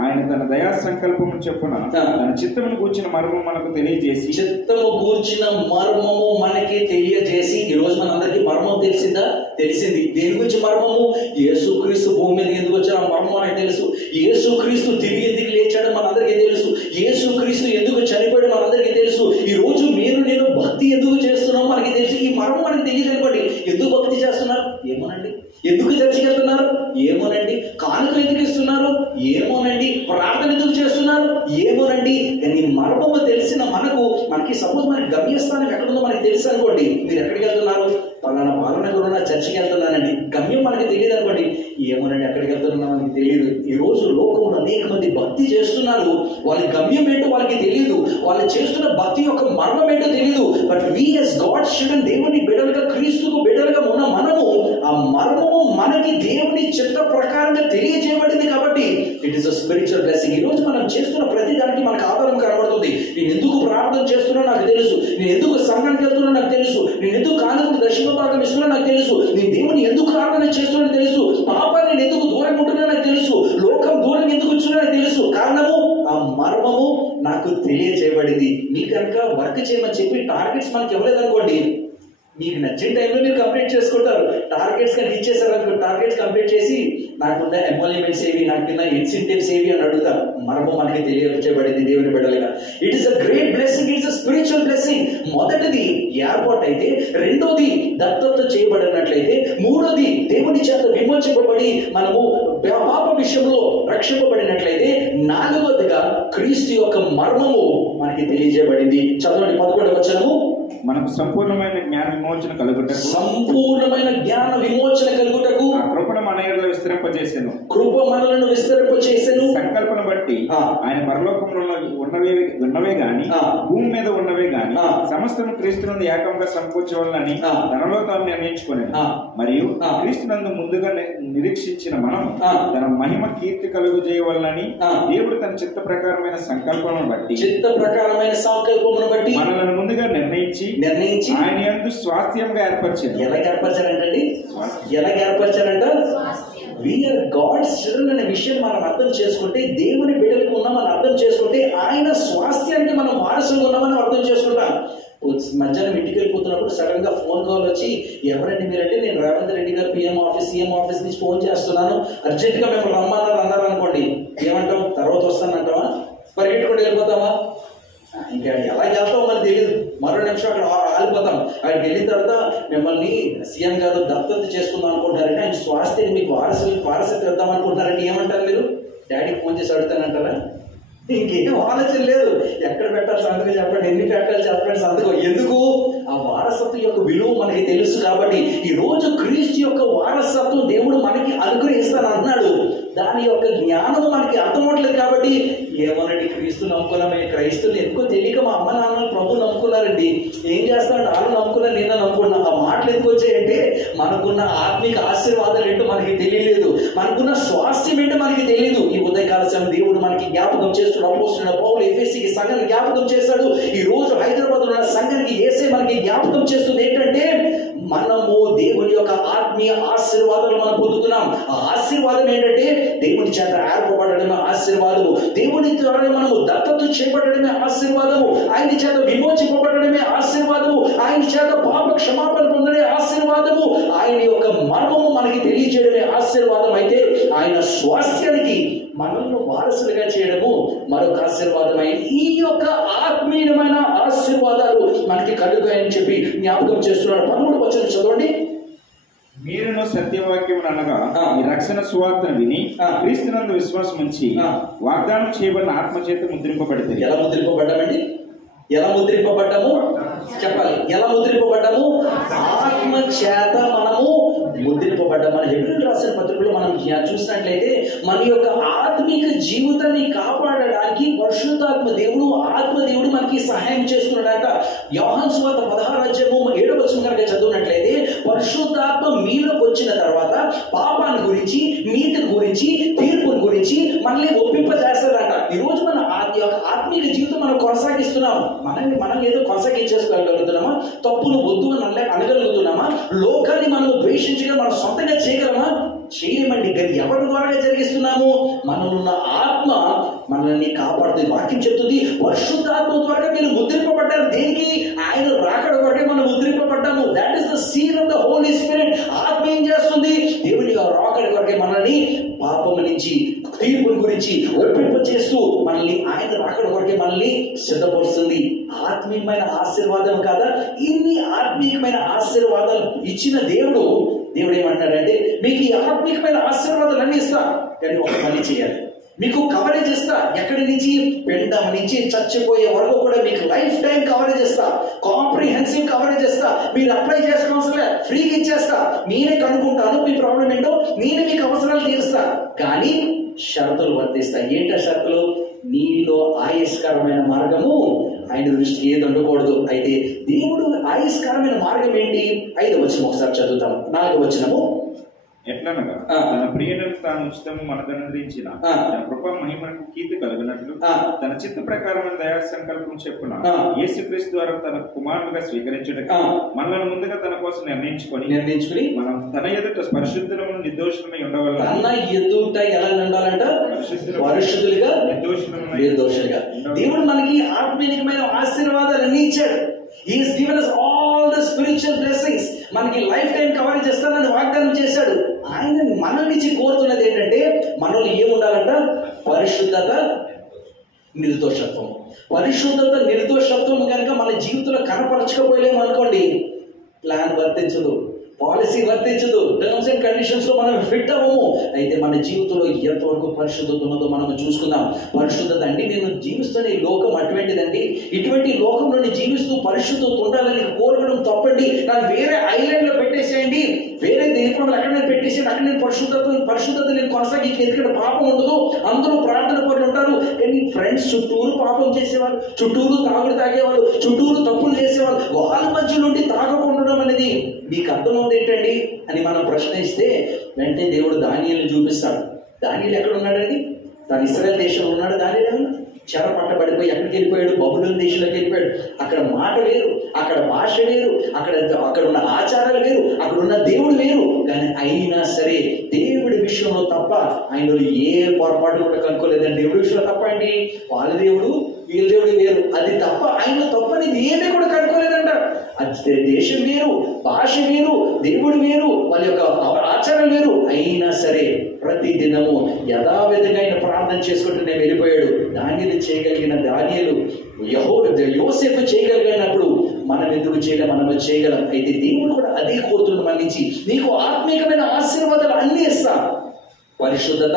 ఆయన తన దయా సంకల్పము చెప్పున తన చిత్తమును గూర్చిన మర్మం మనకు తెలియజేసి, చిత్తము గూర్చిన మర్మము మనకి తెలియజేసి. ఈ రోజు మనందరికీ మర్మం తెలిసిందా? తెలిసింది. దేని గురించి మర్మము? యేసుక్రీస్తు భూమి మీద ఎందుకు వచ్చిన మర్మం మనకు తెలుసు. యేసుక్రీస్తు తిరిగి ఎందుకు లేచాడు మనందరికీ తెలుసు. యేసుక్రీస్తు ఎందుకు చనిపోయాడు మనందరికీ తెలుసు. ఈ రోజు మీరు నేను భక్తి ఎందుకు చేస్తున్నాం మనకి తెలుసు. ఈ మర్మం మనకి తెలియదు అనుకోండి. ఎందుకు భక్తి చేస్తున్నారు? ఏమోనండి. ఎందుకు చర్చికి వెళ్తున్నారు? ఏమోనండి. కానుకలు ఎందుకు ఇస్తున్నారు? ఏమోనండి. ప్రార్థన ఎందుకు చేస్తున్నారు? ఏమోనండి. కానీ మర్మము తెలిసిన మనకి సపోజ్ మనకి గమ్యస్థానం ఎక్కడుందో మనకి తెలుసు అనుకోండి. మీరు ఎక్కడికి వెళ్తున్నారు? పలానా పాలనగరంలో చర్చికి వెళ్తున్నానండి. గమ్యం మనకి తెలియదు అనుకోండి. ఏమోనండి, ఎక్కడికి వెళ్తున్నా మనకి తెలియదు. ఈ రోజు లోకంలో అనేక మంది భక్తి చేస్తున్నారు. వాళ్ళ గమ్యం ఏంటో వాళ్ళకి తెలియదు. వాళ్ళు చేస్తున్న భక్తి యొక్క మర్మం ఏంటో తెలియదు. But we as God children, దేవుని బిడ్డలుగా, క్రీస్తుకు బిడ్డలుగా ఉన్న మనము ఆ మర్మము మనకి దేవుని చిత్త ప్రకారంగా తెలియజేయబడింది కాబట్టి it is a spiritual blessing. ఈ రోజు మనం చేస్తున్న ప్రతి దానికి మనకు ఆధారం కనబడుతుంది. నేను ఎందుకు ప్రార్థన చేస్తున్నా నాకు తెలుసు. నేను ఎందుకు సంఘానికి వెళ్తున్నా నాకు తెలుసు. నేను ఎందుకు కానుకలు దశమ భాగం ఇస్తున్నా నాకు తెలుసు. నేను దేవుని ఎందుకు ప్రార్థన చేస్తున్నా తెలుసు. పాపాన్ని నేను ఎందుకు దూరం ఉంటున్నా నాకు తెలుసు. లోకం దూరం ఎందుకు వచ్చినా నాకు తెలుసు. కారణము ఆ మర్మము నాకు తెలియజేయబడింది. మీకు కనుక వర్క్ చేయమని చెప్పి టార్గెట్స్ మనకి ఇవ్వలేదు అనుకోండి, మీకు నచ్చిన టైంలో మీరు కంప్లీట్ చేసుకుంటారు. టార్గెట్స్ కనుక ఇచ్చేసారు అనుకో, టార్గెట్స్ కంప్లీట్ చేసి నాకున్న ఎంప్లాయ్మెంట్స్ ఏవి, నాకున్న ఇన్సెంటివ్స్ ఏవి అని అడుగుతారు. మర్మం మనకి తెలియజేయబడింది దేవుని బిడ్డలుగా. It is a great blessing. It's a spiritual blessing. మొదటిది ఏర్పాటు అయితే, రెండోది దత్తత చేయబడినట్లయితే, మూడోది దేవుని చేత విమోచింపబడి మనము పాప విషయంలో రక్షింపబడినట్లయితే, నాలుగోదిగా క్రీస్తు యొక్క మర్మము మనకి తెలియజేయబడింది. చదవండి 11వ వచనము. మనకు సంపూర్ణమైన జ్ఞాన విమోచన కలుగుటకు, సంపూర్ణమైన జ్ఞాన విమోచన కలుగుటకు కృపణ మనలను విస్తరింపజేసెను. కృప మనలను విస్తరింపజేసెను. సంకల్పన బట్టి ఆయన పరలోకంలో ఉన్నవే గాని భూమి మీద ఉన్నవే గాని సమస్తము క్రీస్తునందు ఏకంగా సమకూర్చవలనని తనలో తాను నిర్ణయించుకుని, మరియు క్రీస్తునందు ముందుగా నిరీక్షించిన మనం తన మహిమ కీర్తి కలుగు చేయవలనని దేవుడు తన చిత్త ప్రకారమైన సంకల్పమును బట్టి మనలను ముందుగా నిర్ణయించి ఆయన యందు స్వాస్థ్యంగా ఏర్పరిచారు. ఎలా ఏర్పరిచారంట? వీఆర్ గాడ్స్ చిల్డ్రన్ అనే విషయం మనం అర్థం చేసుకుంటే, దేవుని బిడ్డలకు ఉన్నామని అర్థం చేసుకుంటే, ఆయన స్వాస్థ్యానికి మనం వారసులుగా ఉన్నామని అర్థం చేసుకుంటాం. మధ్యాహ్నం ఇంటికి వెళ్ళిపోతున్నప్పుడు సడన్ గా ఫోన్ కాల్ వచ్చి, ఎవరండి మీరంటే, నేను రేవంత్ రెడ్డి గారు సీఎం ఆఫీస్ నుంచి ఫోన్ చేస్తున్నాను, అర్జెంట్ గా మేము అన్నారు అనుకోండి. ఏమంటాం? తర్వాత వస్తానంటావా? పరిగెట్టుకుంటూ వెళ్ళిపోతావా? ఇంకా ఎలా వెళ్తామో మనకు తెలియదు. మరో నిమిషం అక్కడ ఆగిపోతాం. అక్కడికి వెళ్ళిన తర్వాత మిమ్మల్ని సీఎం గారు దత్తత చేసుకుందాం అనుకుంటారంటే, ఆయన స్వాస్థ్యాన్ని మీకు వారసత్వం ఇద్దాం అనుకుంటారంటే ఏమంటారు మీరు? డాడీకి ఫోన్ చేసి అడుగుతానంటారా? ఇంకేం ఆలోచన లేదు. ఎక్కడ పెట్టాలి సంతకం చెప్పండి, ఎన్ని పెట్టాలి చెప్పండి సంతకం. ఎందుకు? ఆ వారసత్వం యొక్క విలువ మనకి తెలుసు కాబట్టి. ఈ రోజు క్రీస్తు యొక్క వారసత్వం దేవుడు మనకి అనుగ్రహిస్తాను అన్నాడు. దాని యొక్క జ్ఞానం మనకి అర్థం అవట్లేదు కాబట్టి, ఏమోనండి క్రీస్తు నమ్ముకున్నామే, క్రైస్తువులు ఎందుకో తెలియక మా అమ్మ నాన్నలు ప్రభు నమ్ముకున్నారండి, ఏం చేస్తాడు వాళ్ళు నమ్ముకున్నారు, నేను నమ్ముకున్నా. ఆ మాటలు ఎందుకు వచ్చాయంటే, మనకున్న ఆత్మిక ఆశీర్వాదాలు ఏంటో మనకి తెలియలేదు, మనకున్న స్వాస్థ్యం ఏంటో మనకి తెలియదు. ఈ ఉదయకాల సమయం దేవుడు మనకి జ్ఞాపకం చేస్తున్నాడు. అపోస్తలుడైన పౌలు ఎఫెసీకి సంఘాన్ని జ్ఞాపకం చేశాడు. ఈ రోజు హైదరాబాద్ ఉన్న సంఘానికి యేసే మనకి జ్ఞాపకం చేస్తుంది ఏంటంటే, మనము దేవుని యొక్క ఆత్మీయ ఆశీర్వాదాలు మనం పొందుతున్నాం. ఆ ఆశీర్వాదం ఏంటంటే, దేవుని చేత ఏర్పడడమే ఆశీర్వాదము, దేవుని ద్వారా మనము దత్తత చేయబడడమే ఆశీర్వాదము, ఆయన చేత విమోచింపబడడమే ఆశీర్వాదము, ఆయన చేత పాప క్షమాపణ పొందడే ఆశీర్వాదము, ఆయన యొక్క మర్మము మనకి తెలియజేయడమే ఆశీర్వాదం. అయితే ఆయన స్వాస్థ్యానికి మనల్ని వారసులుగా చేయడము మరొక ఆశీర్వాదమై, ఈ యొక్క ఆత్మీయమైన ఆశీర్వాదాలు మనకి కలుగుతాయని చెప్పి జ్ఞాపకం చేస్తున్నాడు. 13వ వచనం చదవండి. మీరును సత్యవాక్యం అనగా ఈ రక్షణ సువార్తను విని క్రీస్తునందు విశ్వాసం ఉంచి వాగ్దానం చేయబడిన ఆత్మ చేత ముద్రింపబడితే. ఎలా ముద్రింపబడ్డామండి? ఎలా ముద్రింపబడ్డాము చెప్పాలి. ఎలా ముద్రింపబడ్డాము? ఆత్మ చేత మనము ముద్రింపబడ్డాము. మన హెబ్రీయులకు రాసిన పత్రికలో మనం చూసినట్లయితే మన యొక్క ఆత్మిక జీవితాన్ని కాపాడడానికి పరిశుద్ధాత్మ దేవుడు, ఆత్మదేవుడు మనకి సహాయం చేస్తున్నాడట. యోహాను సువార్త 16:7 కనుక చదివినట్లయితే పరిశుద్ధాత్మ మీలోకి వచ్చిన తర్వాత పాపాన్ని గురించి, నీతిని గురించి, తీర్పుని గురించి మనల్ని ఒప్పింపజేస్తాడంట. ఈరోజు మన ఆత్మీయ జీవితం మనం కొనసాగిస్తున్నాం. మనం ఏదో కొనసాగించేసుకోగలుగుతున్నామా? తప్పులు వద్దు అని అనగలుగుతున్నామా? లోకాన్ని మనం ద్వేషించగా మనం సొంతంగా చేయగలమా? చేయలేమండి. కానీ ఎవరి ద్వారా జరిగిస్తున్నాము? మనలున్న ఆత్మ మనల్ని కాపాడుతుంది. వాక్యం చెప్తుంది పరిశుద్ధాత్మ ద్వారా మీరు ముద్రింపబడ్డారు. దేనికి? ఆయన రాకడ కొరకే మనం ముద్రింపబడ్డాము. That is the seal of the holy spirit. ఆత్మ ఏం చేస్తుంది? దేవుని రాకడ కొరకే మనల్ని పాపం నుంచి, తీర్పుల గురించి ఒప్పింప చేస్తూ మనల్ని ఆయన రాకడ కొరకే మనల్ని సిద్ధపరుస్తుంది. ఆత్మీయమైన ఆశీర్వాదం కాదా? ఇన్ని ఆత్మీయమైన ఆశీర్వాదాలు ఇచ్చిన దేవుడు ఏమంటాడంటే, మీకు ఈ ఆత్మీయమైన ఆశీర్వాదాలు అన్ని ఇస్తా, కానీ ఒక పని చేయాలి. మీకు కవరేజ్ ఇస్తా. ఎక్కడి నుంచి? పెండం నుంచి చచ్చిపోయే వరకు కూడా మీకు లైఫ్ టైం కవరేజ్ ఇస్తా, కాంప్రిహెన్సివ్ కవరేజ్ ఇస్తా. మీరు అప్లై చేసుకోవాల్సిన అవసరం లేదు, ఫ్రీగా ఇచ్చేస్తా. నేనే కనుక్కుంటాను మీ ప్రాబ్లం ఏంటో, నేనే మీకు అవసరాలు తీరుస్తా. కానీ షరతులు వర్తిస్తాయి. ఏంటో షరతులు? నీలో ఆయుష్కరమైన మార్గము ఆయన దృష్టికి ఏది ఉండకూడదు. అయితే దేవుడు ఆయుష్కరమైన మార్గం ఏంటి? 5వ వచనం ఒకసారి చదువుతాం. 4వ వచనము ఎట్లనగా తన ప్రియులను తాను ఉచితము మనకనుగ్రహించిన తన కృప మహిమకు కీర్తి కలుగునట్లు తన చిత్త ప్రకారం దయా సంకల్పం చెప్పున యేసుక్రీస్తు ద్వారా తన కుమారునిగా స్వీకరించుటకు మనల్ని ముందుగా తన కోసం నిర్ణయించుకొని మనం తన ఎదుట పరిశుద్ధులను నిర్దోషులమై ఉండవల్ల. తన ఎదుట ఎలా ఉండాలంట? పరిశుద్ధులుగా, నిర్దోషులుగా. దేవుడు మనకి ఆత్మీయమైన ఆశీర్వాదాలన్నీ ఇచ్చాడు. He has given us all the spiritual blessings. మనకి లైఫ్ టైం కవరేజ్ చేస్తానని వాగ్దానం చేశాడు. ఆయన మన నుంచి కోరుతున్నది ఏంటంటే, మనలో ఏముండాలంట? పరిశుద్ధత, నిర్దోషత్వం. పరిశుద్ధత, నిర్దోషత్వం కనుక మన జీవితంలో కనపరచకపోలేము అనుకోండి, ప్లాన్ వర్తించదు, పాలసీ వర్తించదు, టర్మ్స్ అండ్ కండిషన్స్ లో మనం ఫిట్ అవ్వము. అయితే మన జీవితంలో ఎంతవరకు పరిశుద్ధత ఉన్నదో మనం చూసుకుందాం. పరిశుద్ధత అంటే నేను జీవిస్తున్న ఈ లోకం అటువంటిదండి. ఇటువంటి లోకంలో జీవిస్తూ పరిశుద్ధత ఉండాలని కోరడం తప్పండి. నన్ను వేరే ఐలాండ్ లో పెట్టేసేయండి, వేరే దేశంలో ఎక్కడ నేను పెట్టేసేయండి, అక్కడ నేను పరిశుద్ధత నేను కొనసాగించి, ఎందుకంటే పాపం ఉండదు, అందరూ ప్రార్థన పనులు ఉంటారు. కానీ ఫ్రెండ్స్ చుట్టూరు పాపం చేసేవాళ్ళు, చుట్టూరు తాగుడు తాగేవాళ్ళు, చుట్టూరు తప్పులు చేసేవాళ్ళు, వాళ్ళ మధ్య నుండి తాగకుండా అనేది మీకు అర్థమవుతుంది ఏంటండి అని మనం ప్రశ్నిస్తే వెంటనే దేవుడు దానియేలుని చూపిస్తాడు. దానియేలు ఎక్కడ ఉన్నాడండి? తన ఇశ్రాయేలు దేశంలో ఉన్నాడు. దానియేలు చెర పట్టబడిపోయి ఎక్కడికి వెళ్ళిపోయాడు? బబులోను దేశంలోకి వెళ్ళిపోయాడు. అక్కడ మాట వేరు, అక్కడ భాష వేరు, అక్కడ ఉన్న ఆచారాలు వేరు, అక్కడ ఉన్న దేవుడు వేరు. కానీ అయినా సరే దేవుడి విషయంలో తప్ప ఆయనలో ఏ పొరపాటు కూడా కనుక్కోలేదండి. దేవుడి విషయంలో తప్ప ఏంటి? వాళ్ళ దేవుడు వీళ్ళ దేవుడు వేరు, అది తప్ప ఆయన తప్పని ఏమీ కూడా కనుక్కోలేదంట. అది దేశం వేరు, భాష వేరు, దేవుడు వేరు, వాళ్ళ యొక్క ఆచారం వేరు. అయినా సరే ప్రతి దినము యథావిధంగా ఆయన ప్రార్థన చేసుకుంటూ నేను వెళ్ళిపోయాడు. దానిని చేయగలిగిన దానియేలు, యోసేపు చేయగలిగినప్పుడు మనం ఎందుకు చేయలేం? మనము చేయగలం. అయితే దేవుడు కూడా అదే కోరుతున్నాడు మన నుంచి. నీకు ఆత్మీయమైన ఆశీర్వాదాలు అన్నీ ఇస్తా. పరిశుద్ధత,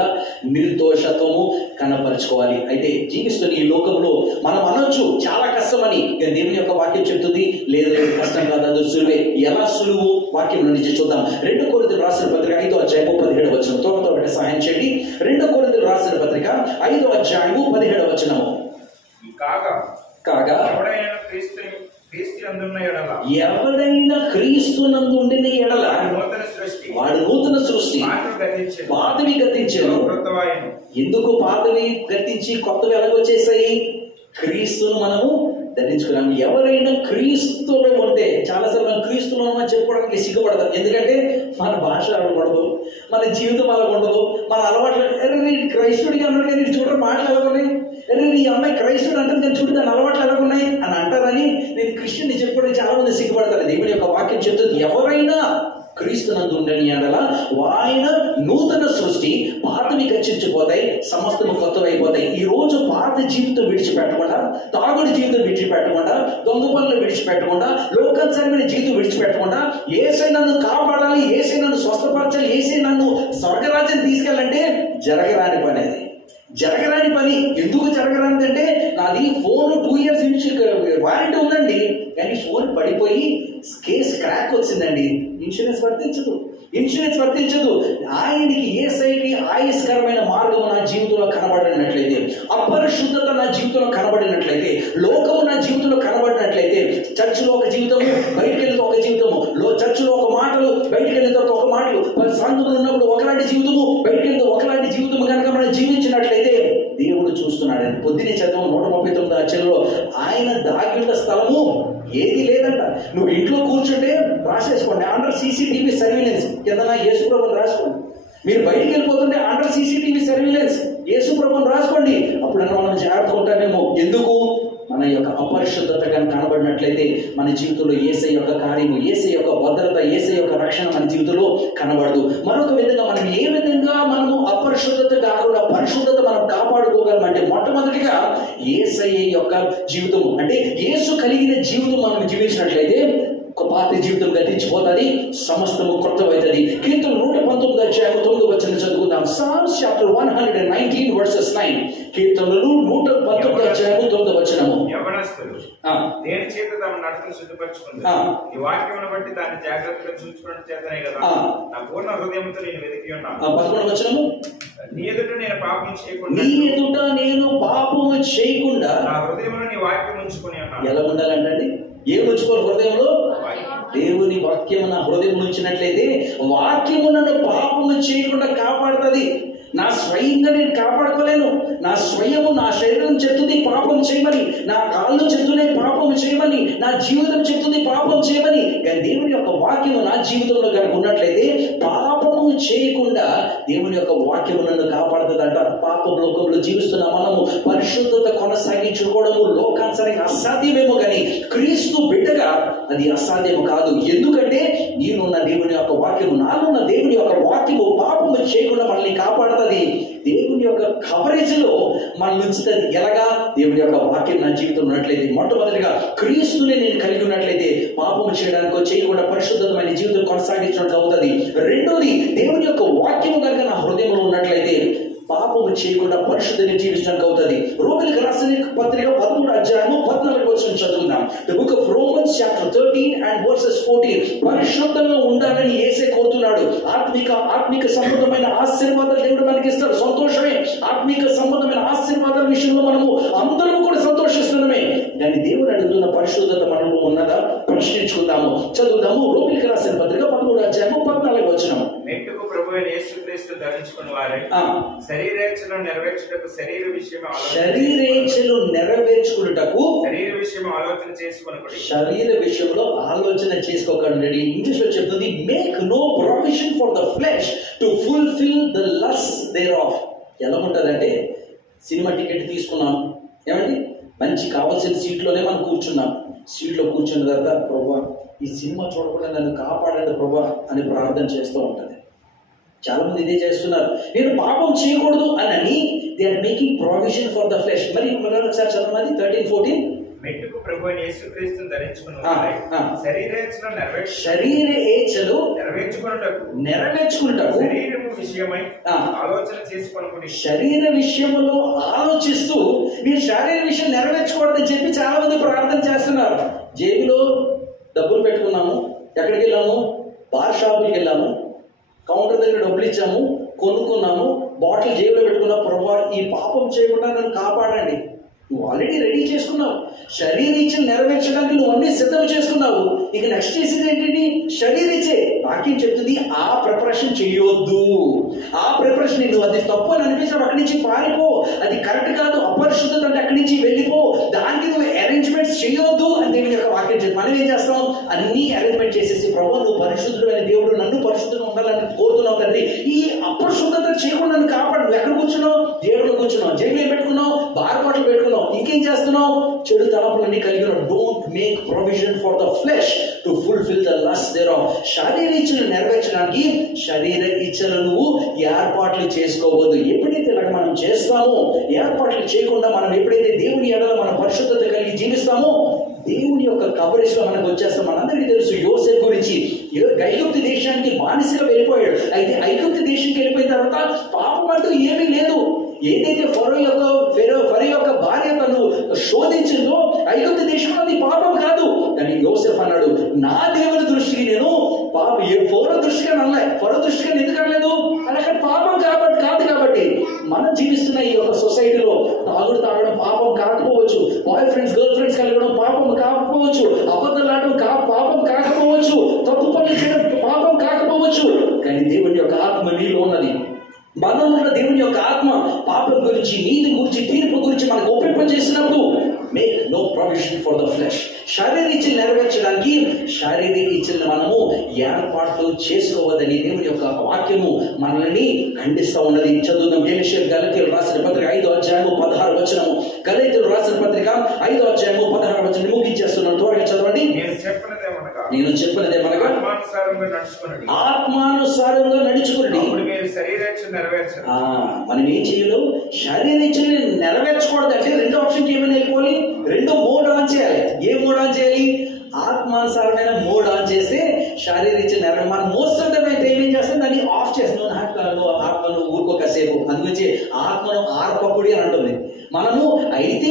నిర్దోషత్వము కనపరుచుకోవాలి. అయితే జీవిస్తున్న ఈ లోకంలో మనం అనొచ్చు చాలా కష్టమని, దేవుని యొక్క వాక్యం చెప్తుంది లేదు కష్టం కాదు, అది సులువే. ఎలా సులువు? వాక్యం నుంచి చూద్దాం. 2 కొరింథీయులకు రాసిన పత్రిక 5వ అధ్యాయము 17వ వచనం. త్వరగా సహాయం చేయండి. 2 కొరింథీయులకు రాసిన పత్రిక 5వ అధ్యాయము 17వ వచనము. కాగా ఎవడైనా క్రీస్తునందు ఉండిన ఎడల వాడు నూతన సృష్టి, పాతవి గతించెను. ఎందుకు పాతవి గతించి కొత్తవి ఎలాగొచ్చేసాయి? క్రీస్తును మనము ధరించుకున్నాము. ఎవరైనా క్రీస్తులో ఉంటే, చాలాసార్లు మనం క్రీస్తులో మనం చెప్పుకోవడానికి సిగ్గుపడతాం. ఎందుకంటే మన భాష అలా ఉండదు, మన జీవితం అలా ఉండదు, మన అలవాట్లు. క్రైస్తుడిగా అన్నాడు కానీ చూడడం మాటలు ఎలాగున్నాయి, ఈ అమ్మాయి క్రైస్తుడు అంటుంది కానీ చూడు దాని అలవాట్లు ఎలాగున్నాయి అని అంటారని నేను క్రిస్టియన్ చెప్పుకోవడానికి చాలా మంది సిగ్గుపడతారు. దేవుని యొక్క వాక్యం చెప్తుంది, ఎవరైనా క్రీస్తునందు ఉండని ఎడల ఆయన నూతన సృష్టి, పాతవి గతించిపోతాయి, సమస్తము కొత్తవైపోతాయి. ఈ రోజు పాత జీవితం విడిచిపెట్టకుండా, తాగుడు జీవితం విడిచిపెట్టకుండా, దొంగ పనులు విడిచిపెట్టకుండా, లోకానుసారమైన జీవితం విడిచిపెట్టకుండా, యేసయ్య నన్ను కాపాడాలి, యేసయ్య నన్ను తీసుకెళ్ళంటే జరగరాని పని అది. జరగరాని పని. ఎందుకు జరగరానిదంటే నాది ఫోన్ 2 years నుంచి వారంటీ ఉందండి, కానీ ఫోన్ పడిపోయి కేసు క్రాక్ వచ్చిందండి. ఇన్సూరెన్స్ వర్తించదు. ఆయనకి యేసయ్యకి ఆయుష్కరమైన మార్గం నా జీవితంలో కనబడినట్లయితే, అపరిశుద్ధత నా జీవితంలో కనబడినట్లయితే, లోకము నా జీవితంలో కనబడినట్లయితే, చర్చిలో ఒక జీవితము, బయటికి వెళ్తే ఒక జీవితము, చర్చిలో ఒక మాటలు, బయటికి వెళ్ళిన తర్వాత ఒక మాటలు, మరి సంఘంలో ఉన్నప్పుడు ఒకలాంటి జీవితము, బయటికి వెళ్తే ఒకలాంటి జీవితము కనుక మనం జీవించినట్లయితే దేవుడు చూస్తున్నాడండి. పొద్దునే చదవం 139 అధ్యాయంలో ఆయన దాగిన స్థలము ఏది లేదంట. నువ్వు ఇంట్లో కూర్చుంటే రాసేసుకోండి అండర్ CCTV సర్వీలెన్స్ కింద యేసుప్రభుని రాసుకోండి. మీరు బయటికి వెళ్ళిపోతుంటే అండర్ CCTV సర్వీలెన్స్ యేసుప్రభుని రాసుకోండి. అప్పుడన్నా మనం జాగ్రత్తగా ఉంటామేమో. ఎందుకు? మన యొక్క అపరిశుద్ధత కనుక కనబడినట్లయితే మన జీవితంలో యేసయ్య యొక్క కార్యము, యేసయ్య యొక్క భద్రత, యేసయ్య యొక్క రక్షణ మన జీవితంలో కనబడదు. మరొక విధంగా మనం ఏ విధంగా మనము అపరిశుద్ధత కాకుండా పరిశుద్ధత మనం కాపాడుకోగలమంటే, మొట్టమొదటిగా యేసయ్య యొక్క జీవితము అంటే యేసు కలిగిన జీవితం మనం జీవించినట్లయితే ఒక పాత జీవితం గతించిపోతుంది, సమస్తము కొత్తవైతుంది. కీర్తన 119 అధ్యాయం 9 వచనం చదువుకుందాం. Psalms chapter 119 verses 9. కీర్తనలు 119 అధ్యాయం 9 వచనము. యవ్వనస్తులు దేని చేత తమ నడతను శుద్ధపరచుకుంటారు, ఈ వాక్యమును బట్టి దాన్ని జాగ్రత్తగా చూసుకోవడం చేతనే కదా నా పూర్ణ హృదయంతో నేను వెతికి ఉన్నాను. 11 వచనము. నీ ఎదుట నేను పాపము చేయకుండా నా హృదయంలో నీ వాక్యం ఉంచుకొని ఉన్నాను. ఎలా ఉండాలంటే ఏం ఉంచుకోవాలి హృదయంలో? దేవుని వాక్యము నా హృదయం ఉంచినట్లయితే వాక్యము నన్ను పాపము చేయకుండా కాపాడుతుంది. నా స్వయంగా నేను కాపాడుకోలేను. నా స్వయము, నా శరీరం చెప్తుంది పాపం చేయమని, నా కాళ్ళు చెప్తున్నాయి పాపం చేయమని, నా జీవితం చెప్తుంది పాపం చేయమని. కానీ దేవుని యొక్క వాక్యము నా జీవితంలో కనుక ఉన్నట్లయితే పాపము చేయకుండా దేవుని యొక్క వాక్యము నన్ను కాపాడుతుంది అంటారు. పాప లోకంలో జీవిస్తున్న మనము పరిశుద్ధత కొనసాగించుకోవడము లోకానుసారంగా అసాధ్యమేమో, కానీ క్రీస్తు బిడ్డగా అది అసాధ్యము కాదు. ఎందుకంటే నేనున్న దేవుని యొక్క వాక్యము, నానున్న దేవుని యొక్క వాక్యము పాపము చేయకుండా మనల్ని కాపాడుతుంది. దేవుని యొక్క కవరేజ్ లో మనల్ని ఉంచుతుంది. ఎలాగా? దేవుని యొక్క వాక్యం నా జీవితం ఉన్నట్లయితే, మొట్టమొదటిగా క్రీస్తుని నేను కలిగి ఉన్నట్లయితే పాపము చేయడానికో చేయకుండా పరిశుద్ధమైన జీవితం కొనసాగించడానికి అవుతుంది. రెండోది, దేవుని యొక్క వాక్యము కనుక నా హృదయంలో ఉన్నట్లయితే పాపము చేయకుండా పరిశుద్ధంగా జీవించడానికి అవుతుంది. రోమీయులకు రాసిన పత్రిక 13 అధ్యాయము 14 వచనం చదువుకుందాం. The book of Romans chapter 13 and verses 14. పరిశుద్ధంగా ఉండాలని యేసే కోరుతున్నాడు. ఆత్మిక సంబంధమైన ఆశీర్వాదాలు దేవుడు మనకి ఇస్తాడు. సంతోషమే. ఆత్మిక సంబంధమైన ఆశీర్వాదాల విషయంలో మనము అందరం కూడా సంతోషిస్తున్నామే. కానీ దేవుడు అడుగుతున్న పరిశుద్ధత మనము ఉన్నదా? ప్రశ్నించుకుందాము. చదువుదాము. రోమీయులకు రాసిన పత్రిక 13 అధ్యాయము 14 వచనం. మెట్టుకు ప్రభువైన యేసుక్రీస్తు ధరించుకున్న వారే శరీరేచ్ఛలు నెరవేర్చుటకు శరీర విషయము శరీర విషయంలో ఆలోచన చేసుకోకండి. ఇంగ్లీష్ లో చెప్తుంది, make no provision for the flesh to fulfil the lust thereof. ఎలా ఉంటుందంటే, సినిమా టికెట్ తీసుకున్నాం ఏమండి, మంచి కావాల్సిన సీట్లోనే మనం కూర్చున్నాం. సీట్లో కూర్చున్న తర్వాత ప్రభా ఈ సినిమా చూడకుండా నన్ను కాపాడండి ప్రభా అని ప్రార్థన చేస్తూ ఉంటుంది. చాలా మంది ఇదే చేస్తున్నారు. నేను పాపం చేయకూడదు అని they are making provision for the flesh. మరి ఒకసారి చదవమని 13-14. మెట్టుకు ప్రభువైన యేసుక్రీస్తును ధరించుకున్నవారే శరీరేచ్ఛలు నెరవేర్చుకుంటారు. శరీరము విషయమై ఆలోచన చేసుకొనుకుని శరీర విషయంలో ఆలోచిస్తూ మీరు శరీర విషయం నెరవేర్చుకోవద్దని చెప్పి చాలా మంది ప్రార్థన చేస్తున్నారు. జేబులో డబ్బులు పెట్టుకున్నాము, ఎక్కడికి వెళ్ళాము? బార్ షాపులకి వెళ్ళాము, కౌంటర్ దగ్గర డబ్బులు ఇచ్చాము, కొనుక్కున్నాము, బాటిల్ జేబులో పెట్టుకున్నాం. ప్రభా ఈ పాపం చేయకుండా నన్ను కాపాడండి. నువ్వు ఆల్రెడీ రెడీ చేసుకున్నావు. శరీరీచ్ఛను నెరవేర్చడానికి నువ్వు అన్ని సిద్ధం చేసుకున్నావు. ఇక నెక్స్ట్ చేసేది ఏంటి? శరీరీచ్ఛే. వాక్యం చెప్తుంది ఆ ప్రిపరేషన్ చేయొద్దు. ఆ ప్రిపరేషన్ నువ్వు అది తప్పు అని అనిపించినప్పుడు అక్కడి నుంచి పారిపో. అది కరెక్ట్ కాదు, అపరిశుద్ధత అంటే అక్కడి నుంచి వెళ్ళిపో. దానికి నువ్వు అరేంజ్మెంట్స్ చేయొద్దు అని దేవుని యొక్క వాక్యం చెప్తుంది. మనం ఏం చేస్తాం? అన్ని అరేంజ్మెంట్ చేసేసి ప్రభు నువ్వు పరిశుద్ధుడైన దేవుడు, నన్ను పరిశుద్ధంగా ఉండాలని కోరుతున్నావు తండ్రి, ఈ అపరిశుద్ధత చేయకుండా నన్ను కాపాడు. నువ్వు ఎక్కడ కూర్చున్నావు? దేవుడు కూర్చున్నావు, జైలు పెట్టుకున్నావు, బార్ బాటిల్ పెట్టుకున్నావు, ఇంకేం చేస్తున్నావు? చెడు తలపులన్నీ కలిగిన. Don't make provision for the flesh to fulfil the lust thereof. శరీర ఇచ్చలు నెరవేర్చడానికి శరీర ఇచ్చలు నువ్వు ఏర్పాట్లు చేసుకోవద్దు. ఎప్పుడైతే మనం చేస్తామో, ఏర్పాట్లు చేయకుండా మనం ఎప్పుడైతే దేవుని ఎడల మన పరిశుద్ధత కలిగి జీవిస్తామో దేవుని యొక్క కవరేజ్ లో మనకు వచ్చేస్తాం. మనందరికీ తెలుసు యోసేపు గురించి. ఐగుప్తు దేశానికి బానిసగా వెళ్ళిపోయాడు. అయితే ఐగుప్తు దేశానికి వెళ్ళిపోయిన తర్వాత పాపం అంటూ ఏమీ లేదు. ఏదైతే ఫరో యొక్క భార్య తను శోధించిందో ఐగుప్తు దేశంలో అది పాపం కాదు. కానీ యోసేఫ్ అన్నాడు, నా దేవుని దృష్టికి నేను పాపం ఫరో దృష్టిగా అనలే. ఫరో దృష్టిగా ఎందుకు అనలేదు? అది అక్కడ పాపం కాబట్టి కాదు. కాబట్టి మనం జీవిస్తున్న ఈ యొక్క సొసైటీలో తాగడం పాపం కాకపోవచ్చు, బాయ్ ఫ్రెండ్స్ గర్ల్ ఫ్రెండ్స్ కలగడం పాపం కాకపోవచ్చు, అబద్ధాలు ఆడడం పాపం కాకపోవచ్చు, తప్పు పనులు చేయడం పాపం కాకపోవచ్చు. కానీ దేవుని యొక్క ఆత్మ నీలో ఉన్నది. మనలో ఉన్న దేవుని యొక్క ఆత్మ పాపం గురించి, నీతి గురించి, తీర్పు గురించి మనకు ఒప్పింపజేసినప్పుడు make no provision for the flesh. శారీరక ఇచ్చలు నెరవేర్చడానికి శారీరక ఇచ్చలను మనము ఏర్పాట్లు చేసుకోవద్దని దేవుని యొక్క వాక్యము మనల్ని ఖండిస్తూ ఉన్నది. చదువుదాం. గలతీయులకు రాసిన పత్రిక 5వ అధ్యాయము 16వ వచనము. గలతీయులకు రాసిన పత్రిక 5వ అధ్యాయము 16వ వచనం ముగించేస్తున్నాను. త్వరగా చదవండి. నేను చెప్పినదేమనగా ఆత్మానుసారంగా నడుచుకోండి. మనం ఏం చేయలేం, శారీరక నెరవేర్చకూడదు అంటే రెండో ఆప్షన్కి ఏమైనా వెళ్ళిపోవాలి, రెండో మోడ్ ఆన్ చేయాలి. ఏ మోడ్ ఆన్ చేయాలి? ఆత్మానుసారమైన మోడ్ ఆన్ చేస్తే శారీరక నెరవేర్. మనం మోస్ట్ ఆఫ్ ద టైం ఏం చేస్తాం, దాన్ని ఆఫ్ చేస్తాం. ఆత్మను ఊరుకోకసేపు అందుగురించి ఆత్మను ఆర్పకుడి అని అంటుంది. మనము అయితే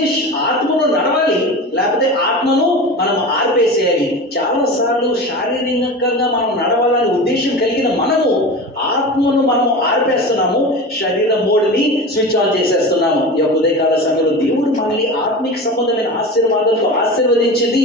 ఆత్మను నడవాలి, లేకపోతే ఆత్మను మనం ఆర్పేసేయాలి. చాలాసార్లు శారీరకంగా మనం నడవాలని ఉద్దేశం కలిగిన మనము ఆత్మను మనం ఆర్పేస్తున్నాము, శరీర మోడ్ని స్విచ్ ఆన్ చేసేస్తున్నాము. ఈ ఉదయకాల సమయంలో దేవుడు మనల్ని ఆత్మిక సంబంధమైన ఆశీర్వాదాలతో ఆశీర్వదించింది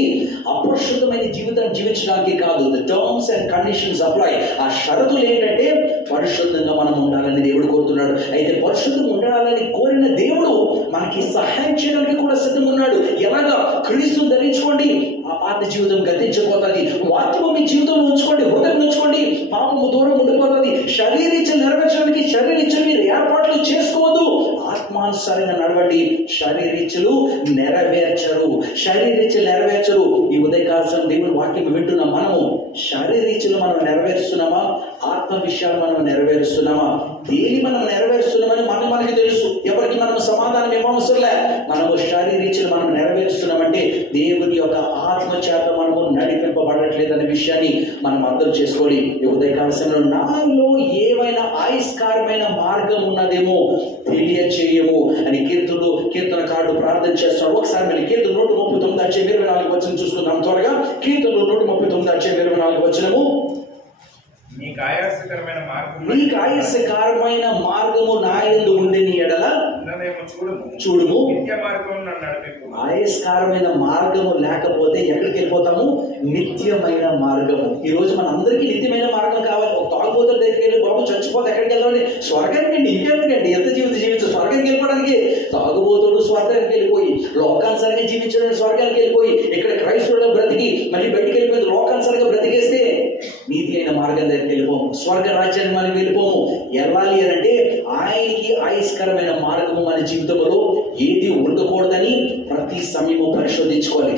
అపరిశుద్ధమైన జీవితం జీవించడానికి కాదు. The terms and conditions apply. ఆ షరతులు ఏంటంటే పరిశుద్ధంగా మనం ఉండాలని దేవుడు కోరుతున్నాడు. అయితే పరిశుద్ధం ఉండాలని కోరిన దేవుడు మనకి సహాయం చేయడానికి కూడా సిద్ధంగా ఉన్నాడు. ఎలాగా? క్రీస్తు ధరించుకోండి, ఆ పాత జీవితం గతించిపోతుంది. వాక్యము మీ జీవితంలో ఉంచుకోండి, హృదయం ఉంచుకోండి, పాపము దూరం ఉండిపోతుంది. శరీరీచ్చలు నెరవేర్చడానికి శరీరీచ్చలు మీరు ఏర్పాట్లు చేసుకోవద్దు, ఆత్మానుసారంగా నడవండి. శరీరీచ్చలు నెరవేర్చరు. ఈ ఉదయకాలం దేవుని వాక్యం వింటున్న మనము శరీరీచ్చలు మనం నెరవేరుస్తున్నామా? ఆత్మ విషయాలు మనం నెరవేరుస్తున్నామా? దేని మనం నెరవేరుస్తున్నామని మనకి తెలుసు. ఎవరికి మనం సమాధానం ఏమవసరంలే. మనము శారీరక మనం నెరవేరుస్తున్నామంటే దేవుని యొక్క ఆత్మ చేత మనము నడిపింపబడట్లేదు అనే విషయాన్ని మనం అర్థం చేసుకోవాలి. ఈ ఉదయకాల సమయంలో నాలో ఏవైనా ఆయుష్కారమైన మార్గం ఉన్నదేమో తెలియచేయము అని కీర్తనకారుడు ప్రార్థన చేస్తున్నాడు. ఒకసారి మన కీర్తన 139:24 వచనం చూసుకుందాం త్వరగా. కీర్తన 139:24 వచనము. నీకు ఆయాసకరమైన మార్గము నా యందు ఉండని ఎడల చూడుము. ఆయాసకరమైన మార్గము లేకపోతే ఎక్కడికి వెళ్ళిపోతాము? నిత్యమైన మార్గము. ఈ రోజు మన అందరికీ నిత్యమైన మార్గం కావాలి. ఒక తాగుబోతుల దగ్గరికి వెళ్ళి బాబు చచ్చిపోతే ఎక్కడికి వెళ్ళాలి? స్వర్గానికి అండి. ఇంకెందుకండి? ఎంత జీవితం స్వర్గానికి వెళ్ళిపోవడానికి. తాగుబోతుడు స్వర్గానికి వెళ్ళిపోయి, లోకానుసారంగా జీవించడానికి స్వర్గానికి వెళ్ళిపోయి, ఇక్కడ క్రైస్తవులుగా బ్రతికి మళ్ళీ బయటికి వెళ్ళిపోయి లోకానుసారంగా బ్రతికేస్తే నీతి అయిన మార్గం దగ్గరికి వెళ్ళిపోము, స్వర్గ రాజ్యాన్ని మనం వెళ్ళిపోము. వెళ్ళాలి అని అంటే ఆయనకి ఆయుష్కరమైన మార్గము మన జీవితంలో ఏది ఉండకూడదని ప్రతి సమయము పరిశోధించుకోవాలి.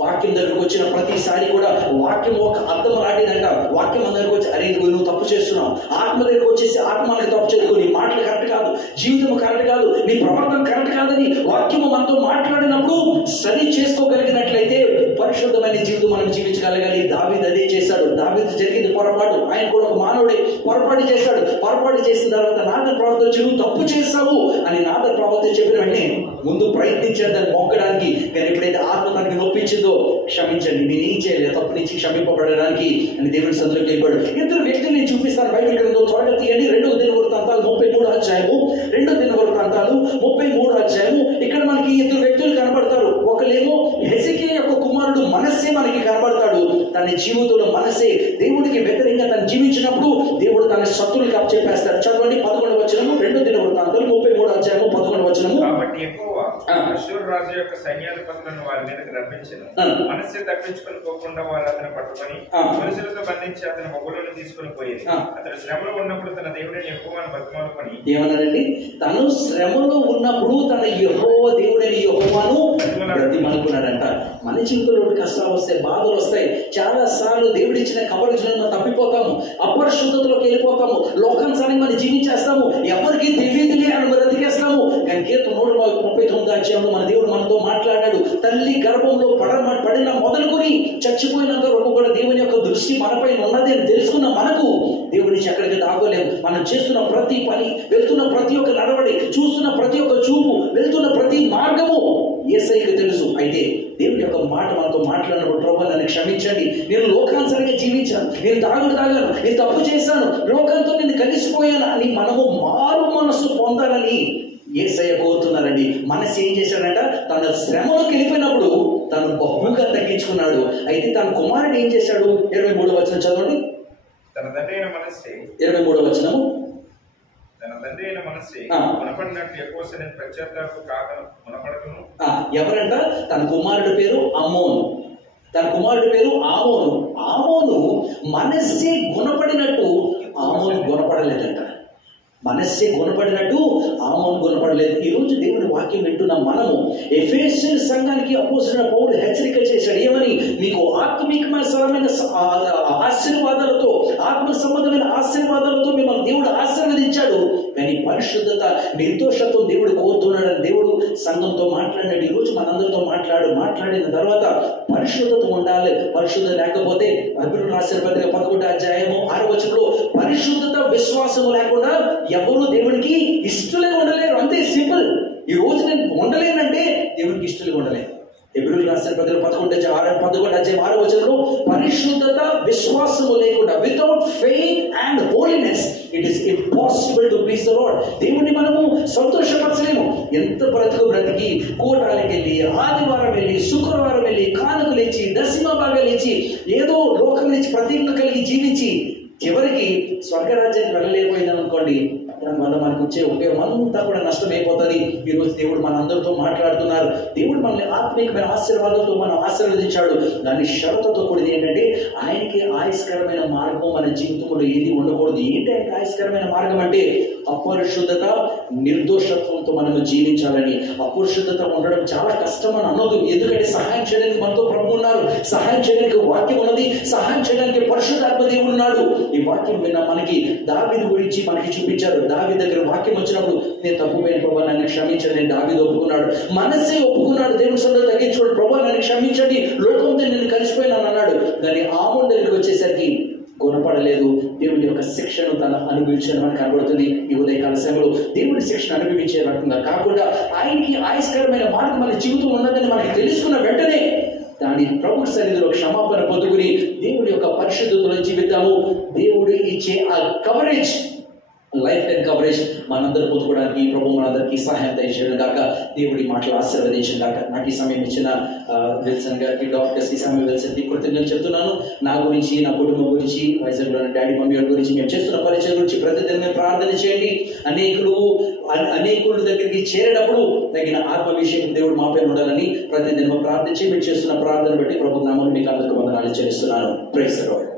వాక్యం దగ్గరకు వచ్చిన ప్రతిసారి కూడా వాక్యం ఒక అర్థం రాలేదంట. వాక్యం అందరికి వచ్చి అరే నువ్వు తప్పు చేస్తున్నావు. ఆత్మ దగ్గరకు వచ్చేసి ఆత్మ మనకి తప్పు చేసుకో, నీ మాటలు కరెక్ట్ కాదు, జీవితం కరెక్ట్ కాదు, నీ ప్రవర్తన కరెక్ట్ కాదని వాక్యము మనతో మాట్లాడినప్పుడు సరి చేసుకోగలిగినట్లయితే పరిశుద్ధమైన జీవితం మనం జీవించగలగాలి. దావీదు అదే చేశాడు. దావీదు జరిగింది పొరపాటు. ఆయన కూడా ఒక మానవుడే, పొరపాటు చేశాడు. పొరపాటు చేసిన తర్వాత నాథన్ ప్రవర్తన నువ్వు తప్పు చేస్తావు అని నాథన్ ప్రవర్తన చెప్పిన వెంటనే ముందు ప్రయత్నించాడు దాన్ని మొక్కడానికి. కానీ ఎప్పుడైతే ఆత్మ తనకి నొప్పించిందో క్షమించండి, నేనేం చేయలేదు, తప్పు నుంచి క్షమింపబడడానికి అని దేవుని సన్నిధిలోకి వెళ్ళిపోయాడు. ఇద్దరు వ్యక్తులు నేను చూపిస్తాను. బైబిల్ గ్రంథం త్వరగా తీయండి. 2వ దినవృత్తాంతాలు 33వ అధ్యాయము. 2వ దినవృత్తాంతాలు 33వ అధ్యాయము. ఇక్కడ మనకి ఇద్దరు వ్యక్తులు కనబడతారు. ఒకలేమో హెజెకియా యొక్క కుమారుడు మనస్సే మనకి కనబడతాడు. తన జీవితంలో మనస్సే దేవుడికి వ్యతిరేకంగా తను జీవించినప్పుడు దేవుడు తన శత్రువులకు అప్పచెప్పేస్తాడు. చదవండి 11వ వచనము. 2వ దినవృత్తాంతాలు 33వ అధ్యాయము 11వ వచనము. కాబట్టి యెహోవా అష్షూరు రాజు యొక్క సైన్యాధిపతులను వారి మీదకి రప్పించెను. మనస్సే తప్పించుకొని పోకుండా వారు అతను పట్టుకొని మనుషులతో బంధించి అతని మొగ్గులను తీసుకుని పోయేది. అతను శ్రమలో ఉన్నప్పుడు తన దేవుడైన యెహోవాను బతిమాలుకొని ఏమన్నాడండి? తను శ్రమలో ఉన్నప్పుడు తన దేవుడైన యెహోవాను బ్రతిమాలుకున్నాడంట. మన జీవితంలో కష్టాలు వస్తాయి, బాధలు వస్తాయి. చాలా సార్లు దేవుడిచ్చిన కవరేజ్లను మనం తప్పిపోతాము, అపరిశుద్ధతలోకి వెళ్ళిపోతాము, లోకానుసారంగా మనం జీవించేస్తాము, ఎవరికి తెలియదులే అని బ్రతికేస్తాము. కానీ కీర్తన 139వ అధ్యాయంలో మన దేవుడు మనతో మాట్లాడాడు. తల్లి గర్భంలో పడిన మొదలుకొని చచ్చిపోయినంత వరకు కూడా దేవుని యొక్క దృష్టి మనపైన ఉన్నది అని తెలుసుకున్న మనకు దేవుడి నుంచి ఎక్కడికి ఆగలేము. మనం చేస్తున్న ప్రతి పని, వెళ్తున్న ప్రతి ఒక్క నడవడి, చూస్తున్న ప్రతి ఒక్క చూపు, వెళ్తున్న ప్రతి మార్గము యేసయ్యకు తెలుసు. అయితే దేవుని యొక్క మాట మనతో మాట్లాడినప్పుడు ప్రభువా నన్ను క్షమించండి, నేను లోకానుసారంగా జీవించాను, నేను తాగాను, నేను తప్పు చేశాను, లోకంతో నేను కలిసిపోయాను అని మనము మారు మనసు పొందాలని యేసయ్య కోరుతున్నారండి. మనసు ఏం చేశాడంట, తన శ్రమలోకి వెళ్ళిపోయినప్పుడు తను బహుగా తగ్గించుకున్నాడు. అయితే తన కుమారుడు ఏం చేశాడు? 23వ వచనం చదవండి. తన తండ్రి అయిన మనస్సే, 23వ వచనము. తన తండ్రి అయిన మనస్సే గుణపడినట్టు ఎక్కువ సమయం పశ్చాత్తాపం కాక గుణపడకును. ఎవరంట? తన కుమారుడి పేరు అమ్మోను, తన కుమారుడి పేరు ఆమోను. ఆమోను మనస్సే గుణపడినట్టు ఆమోను గుణపడలేదంట. మనస్సే గుణపడినట్టు ఆమోను గుణపడలేదు. ఈరోజు దేవుని వాక్యం వింటున్న మనము ఎఫెసీయుల సంఘానికి అపోస్తలుడైన పౌలు హెచ్చరిక చేశాడు. ఏమని? మీకు ఆత్మీకమైన ఆశీర్వాదాలతో, ఆత్మ సంబంధమైన ఆశీర్వాదాలతో మిమ్మల్ని దేవుడు ఆశీర్వదించాడు. కానీ పరిశుద్ధత, నిర్దోషత్వం దేవుడు కోరుతున్నాడని దేవుడు సంఘంతో మాట్లాడినాడు. ఈరోజు మనందరితో మాట్లాడిన తర్వాత పరిశుద్ధత ఉండాలి. పరిశుద్ధత లేకపోతే అభివృద్ధి రాసిన పత్రిక 11వ అధ్యాయము 6వ వచనంలో పరిశుద్ధత విశ్వాసము లేకుండా ఎవరు దేవునికి ఇష్టలుగా ఉండలేరు. అంతే సింపుల్. ఈ రోజు నేను ఉండలేనంటే దేవునికి ఇష్టలుగా ఉండలేను. ఎబ్రిల్ రాసిన పత్రిక 11వ అధ్యాయం 6వ వచనంలో పరిశుద్ధత విశ్వాసము లేకుండా, without faith and holiness it is impossible to please the lord. దేవుణ్ణి మనము సంతోషపరచలేము. ఎంత బ్రతికి కూటాలకి వెళ్ళి, ఆదివారం వెళ్ళి, శుక్రవారం వెళ్ళి, కానుకలు ఇచ్చి, దశమ భాగాలు ఇచ్చి, ఏదో లోకం నుంచి ప్రతిజ్ఞ కలిగి జీవించి చివరికి స్వర్గరాజ్యానికి వెళ్ళలేకపోయిందని అనుకోండి, దానివల్ల మనకు వచ్చే ఉపయోగం అంతా కూడా నష్టమైపోతుంది. ఈరోజు దేవుడు మనందరితో మాట్లాడుతున్నారు. దేవుడు మనల్ని ఆత్మీయమైన ఆశీర్వాదంతో మనం ఆశీర్వదించాడు. దాని షరతుతో కూడింది ఏంటంటే ఆయనకి ఆయుష్కరమైన మార్గం మన జీవితంలో ఏది ఉండకూడదు. ఏంటి ఆయనకి ఆయుష్కరమైన మార్గం అంటే అపరిశుద్ధత, నిర్దోషత్వంతో మనము జీవించాలని. అపరిశుద్ధత ఉండడం చాలా కష్టం అని అనొద్దు. ఎందుకంటే సహాయం చేయడానికి మనతో ప్రభు ఉన్నారు, సహాయం చేయడానికి వాక్యం ఉన్నది, సహాయం చేయడానికి పరిశుద్ధాత్మ దేవుడు ఉన్నాడు. ఈ వాక్యం విన్న మనకి దావీదు గురించి మనకి చూపించారు. దావీదు దగ్గర వాక్యం వచ్చినప్పుడు నేను తప్పుపోయిన ప్రభు నన్ను క్షమించండి, నేను దావీదు ఒప్పుకున్నాడు. మనసే ఒప్పుకున్నాడు. దేవుని సన్నిధిలో తగ్గించుకోడు, ప్రభు నన్ను క్షమించండి, లోకంతో నేను కలిసిపోయినాను అన్నాడు. కానీ ఆమోను దగ్గరికి వచ్చేసరికి గుణపడలేదు. దేవుడి యొక్క శిక్షను తను అనుభవించడం అని కనబడుతుంది. ఈ ఉదయకాల సమయంలో దేవుడి శిక్షను అనుభవించే రకంగా కాకుండా ఆయనకి ఆయుష్కరమైన మార్గం మన జీవితం ఉన్నదని మనకి తెలుసుకున్న వెంటనే దాని ప్రభు సన్నిధిలో క్షమాపణ పొందుకుని దేవుడి యొక్క పరిశుద్ధతలో జీవితాము. దేవుడు ఇచ్చే ఆ కవరేజ్, లైఫ్ టైం కవరేజ్ మనందరూ పొందుకోవడానికి ప్రభు మనందరికీ సహాయం దయచేయడం కాక, దేవుడి మాటలు ఆశీర్వదించడం కాక. నాకు ఈ సమయం ఇచ్చిన విల్సన్ గారికి, డాక్టర్స్కి, సామ్యూల్ విల్సన్కి కృతజ్ఞతలు చెప్తున్నాను. నా గురించి, నా కుటుంబం గురించి, వైజాగ్లో డాడీ మమ్మీ గారి గురించి, మేము చేస్తున్న పరిచయం గురించి ప్రతిదిన ప్రార్థన చేయండి. అనేకుల దగ్గరికి చేరేటప్పుడు తగిన ఆత్మవిషయం దేవుడు మాపై ఉండాలని ప్రతిదిన ప్రార్థించి మేము చేస్తున్న ప్రార్థన బట్టి ప్రభు నామమున మీకు అందరికీ వందనాలు చెల్లిస్తున్నాను. Praise the lord.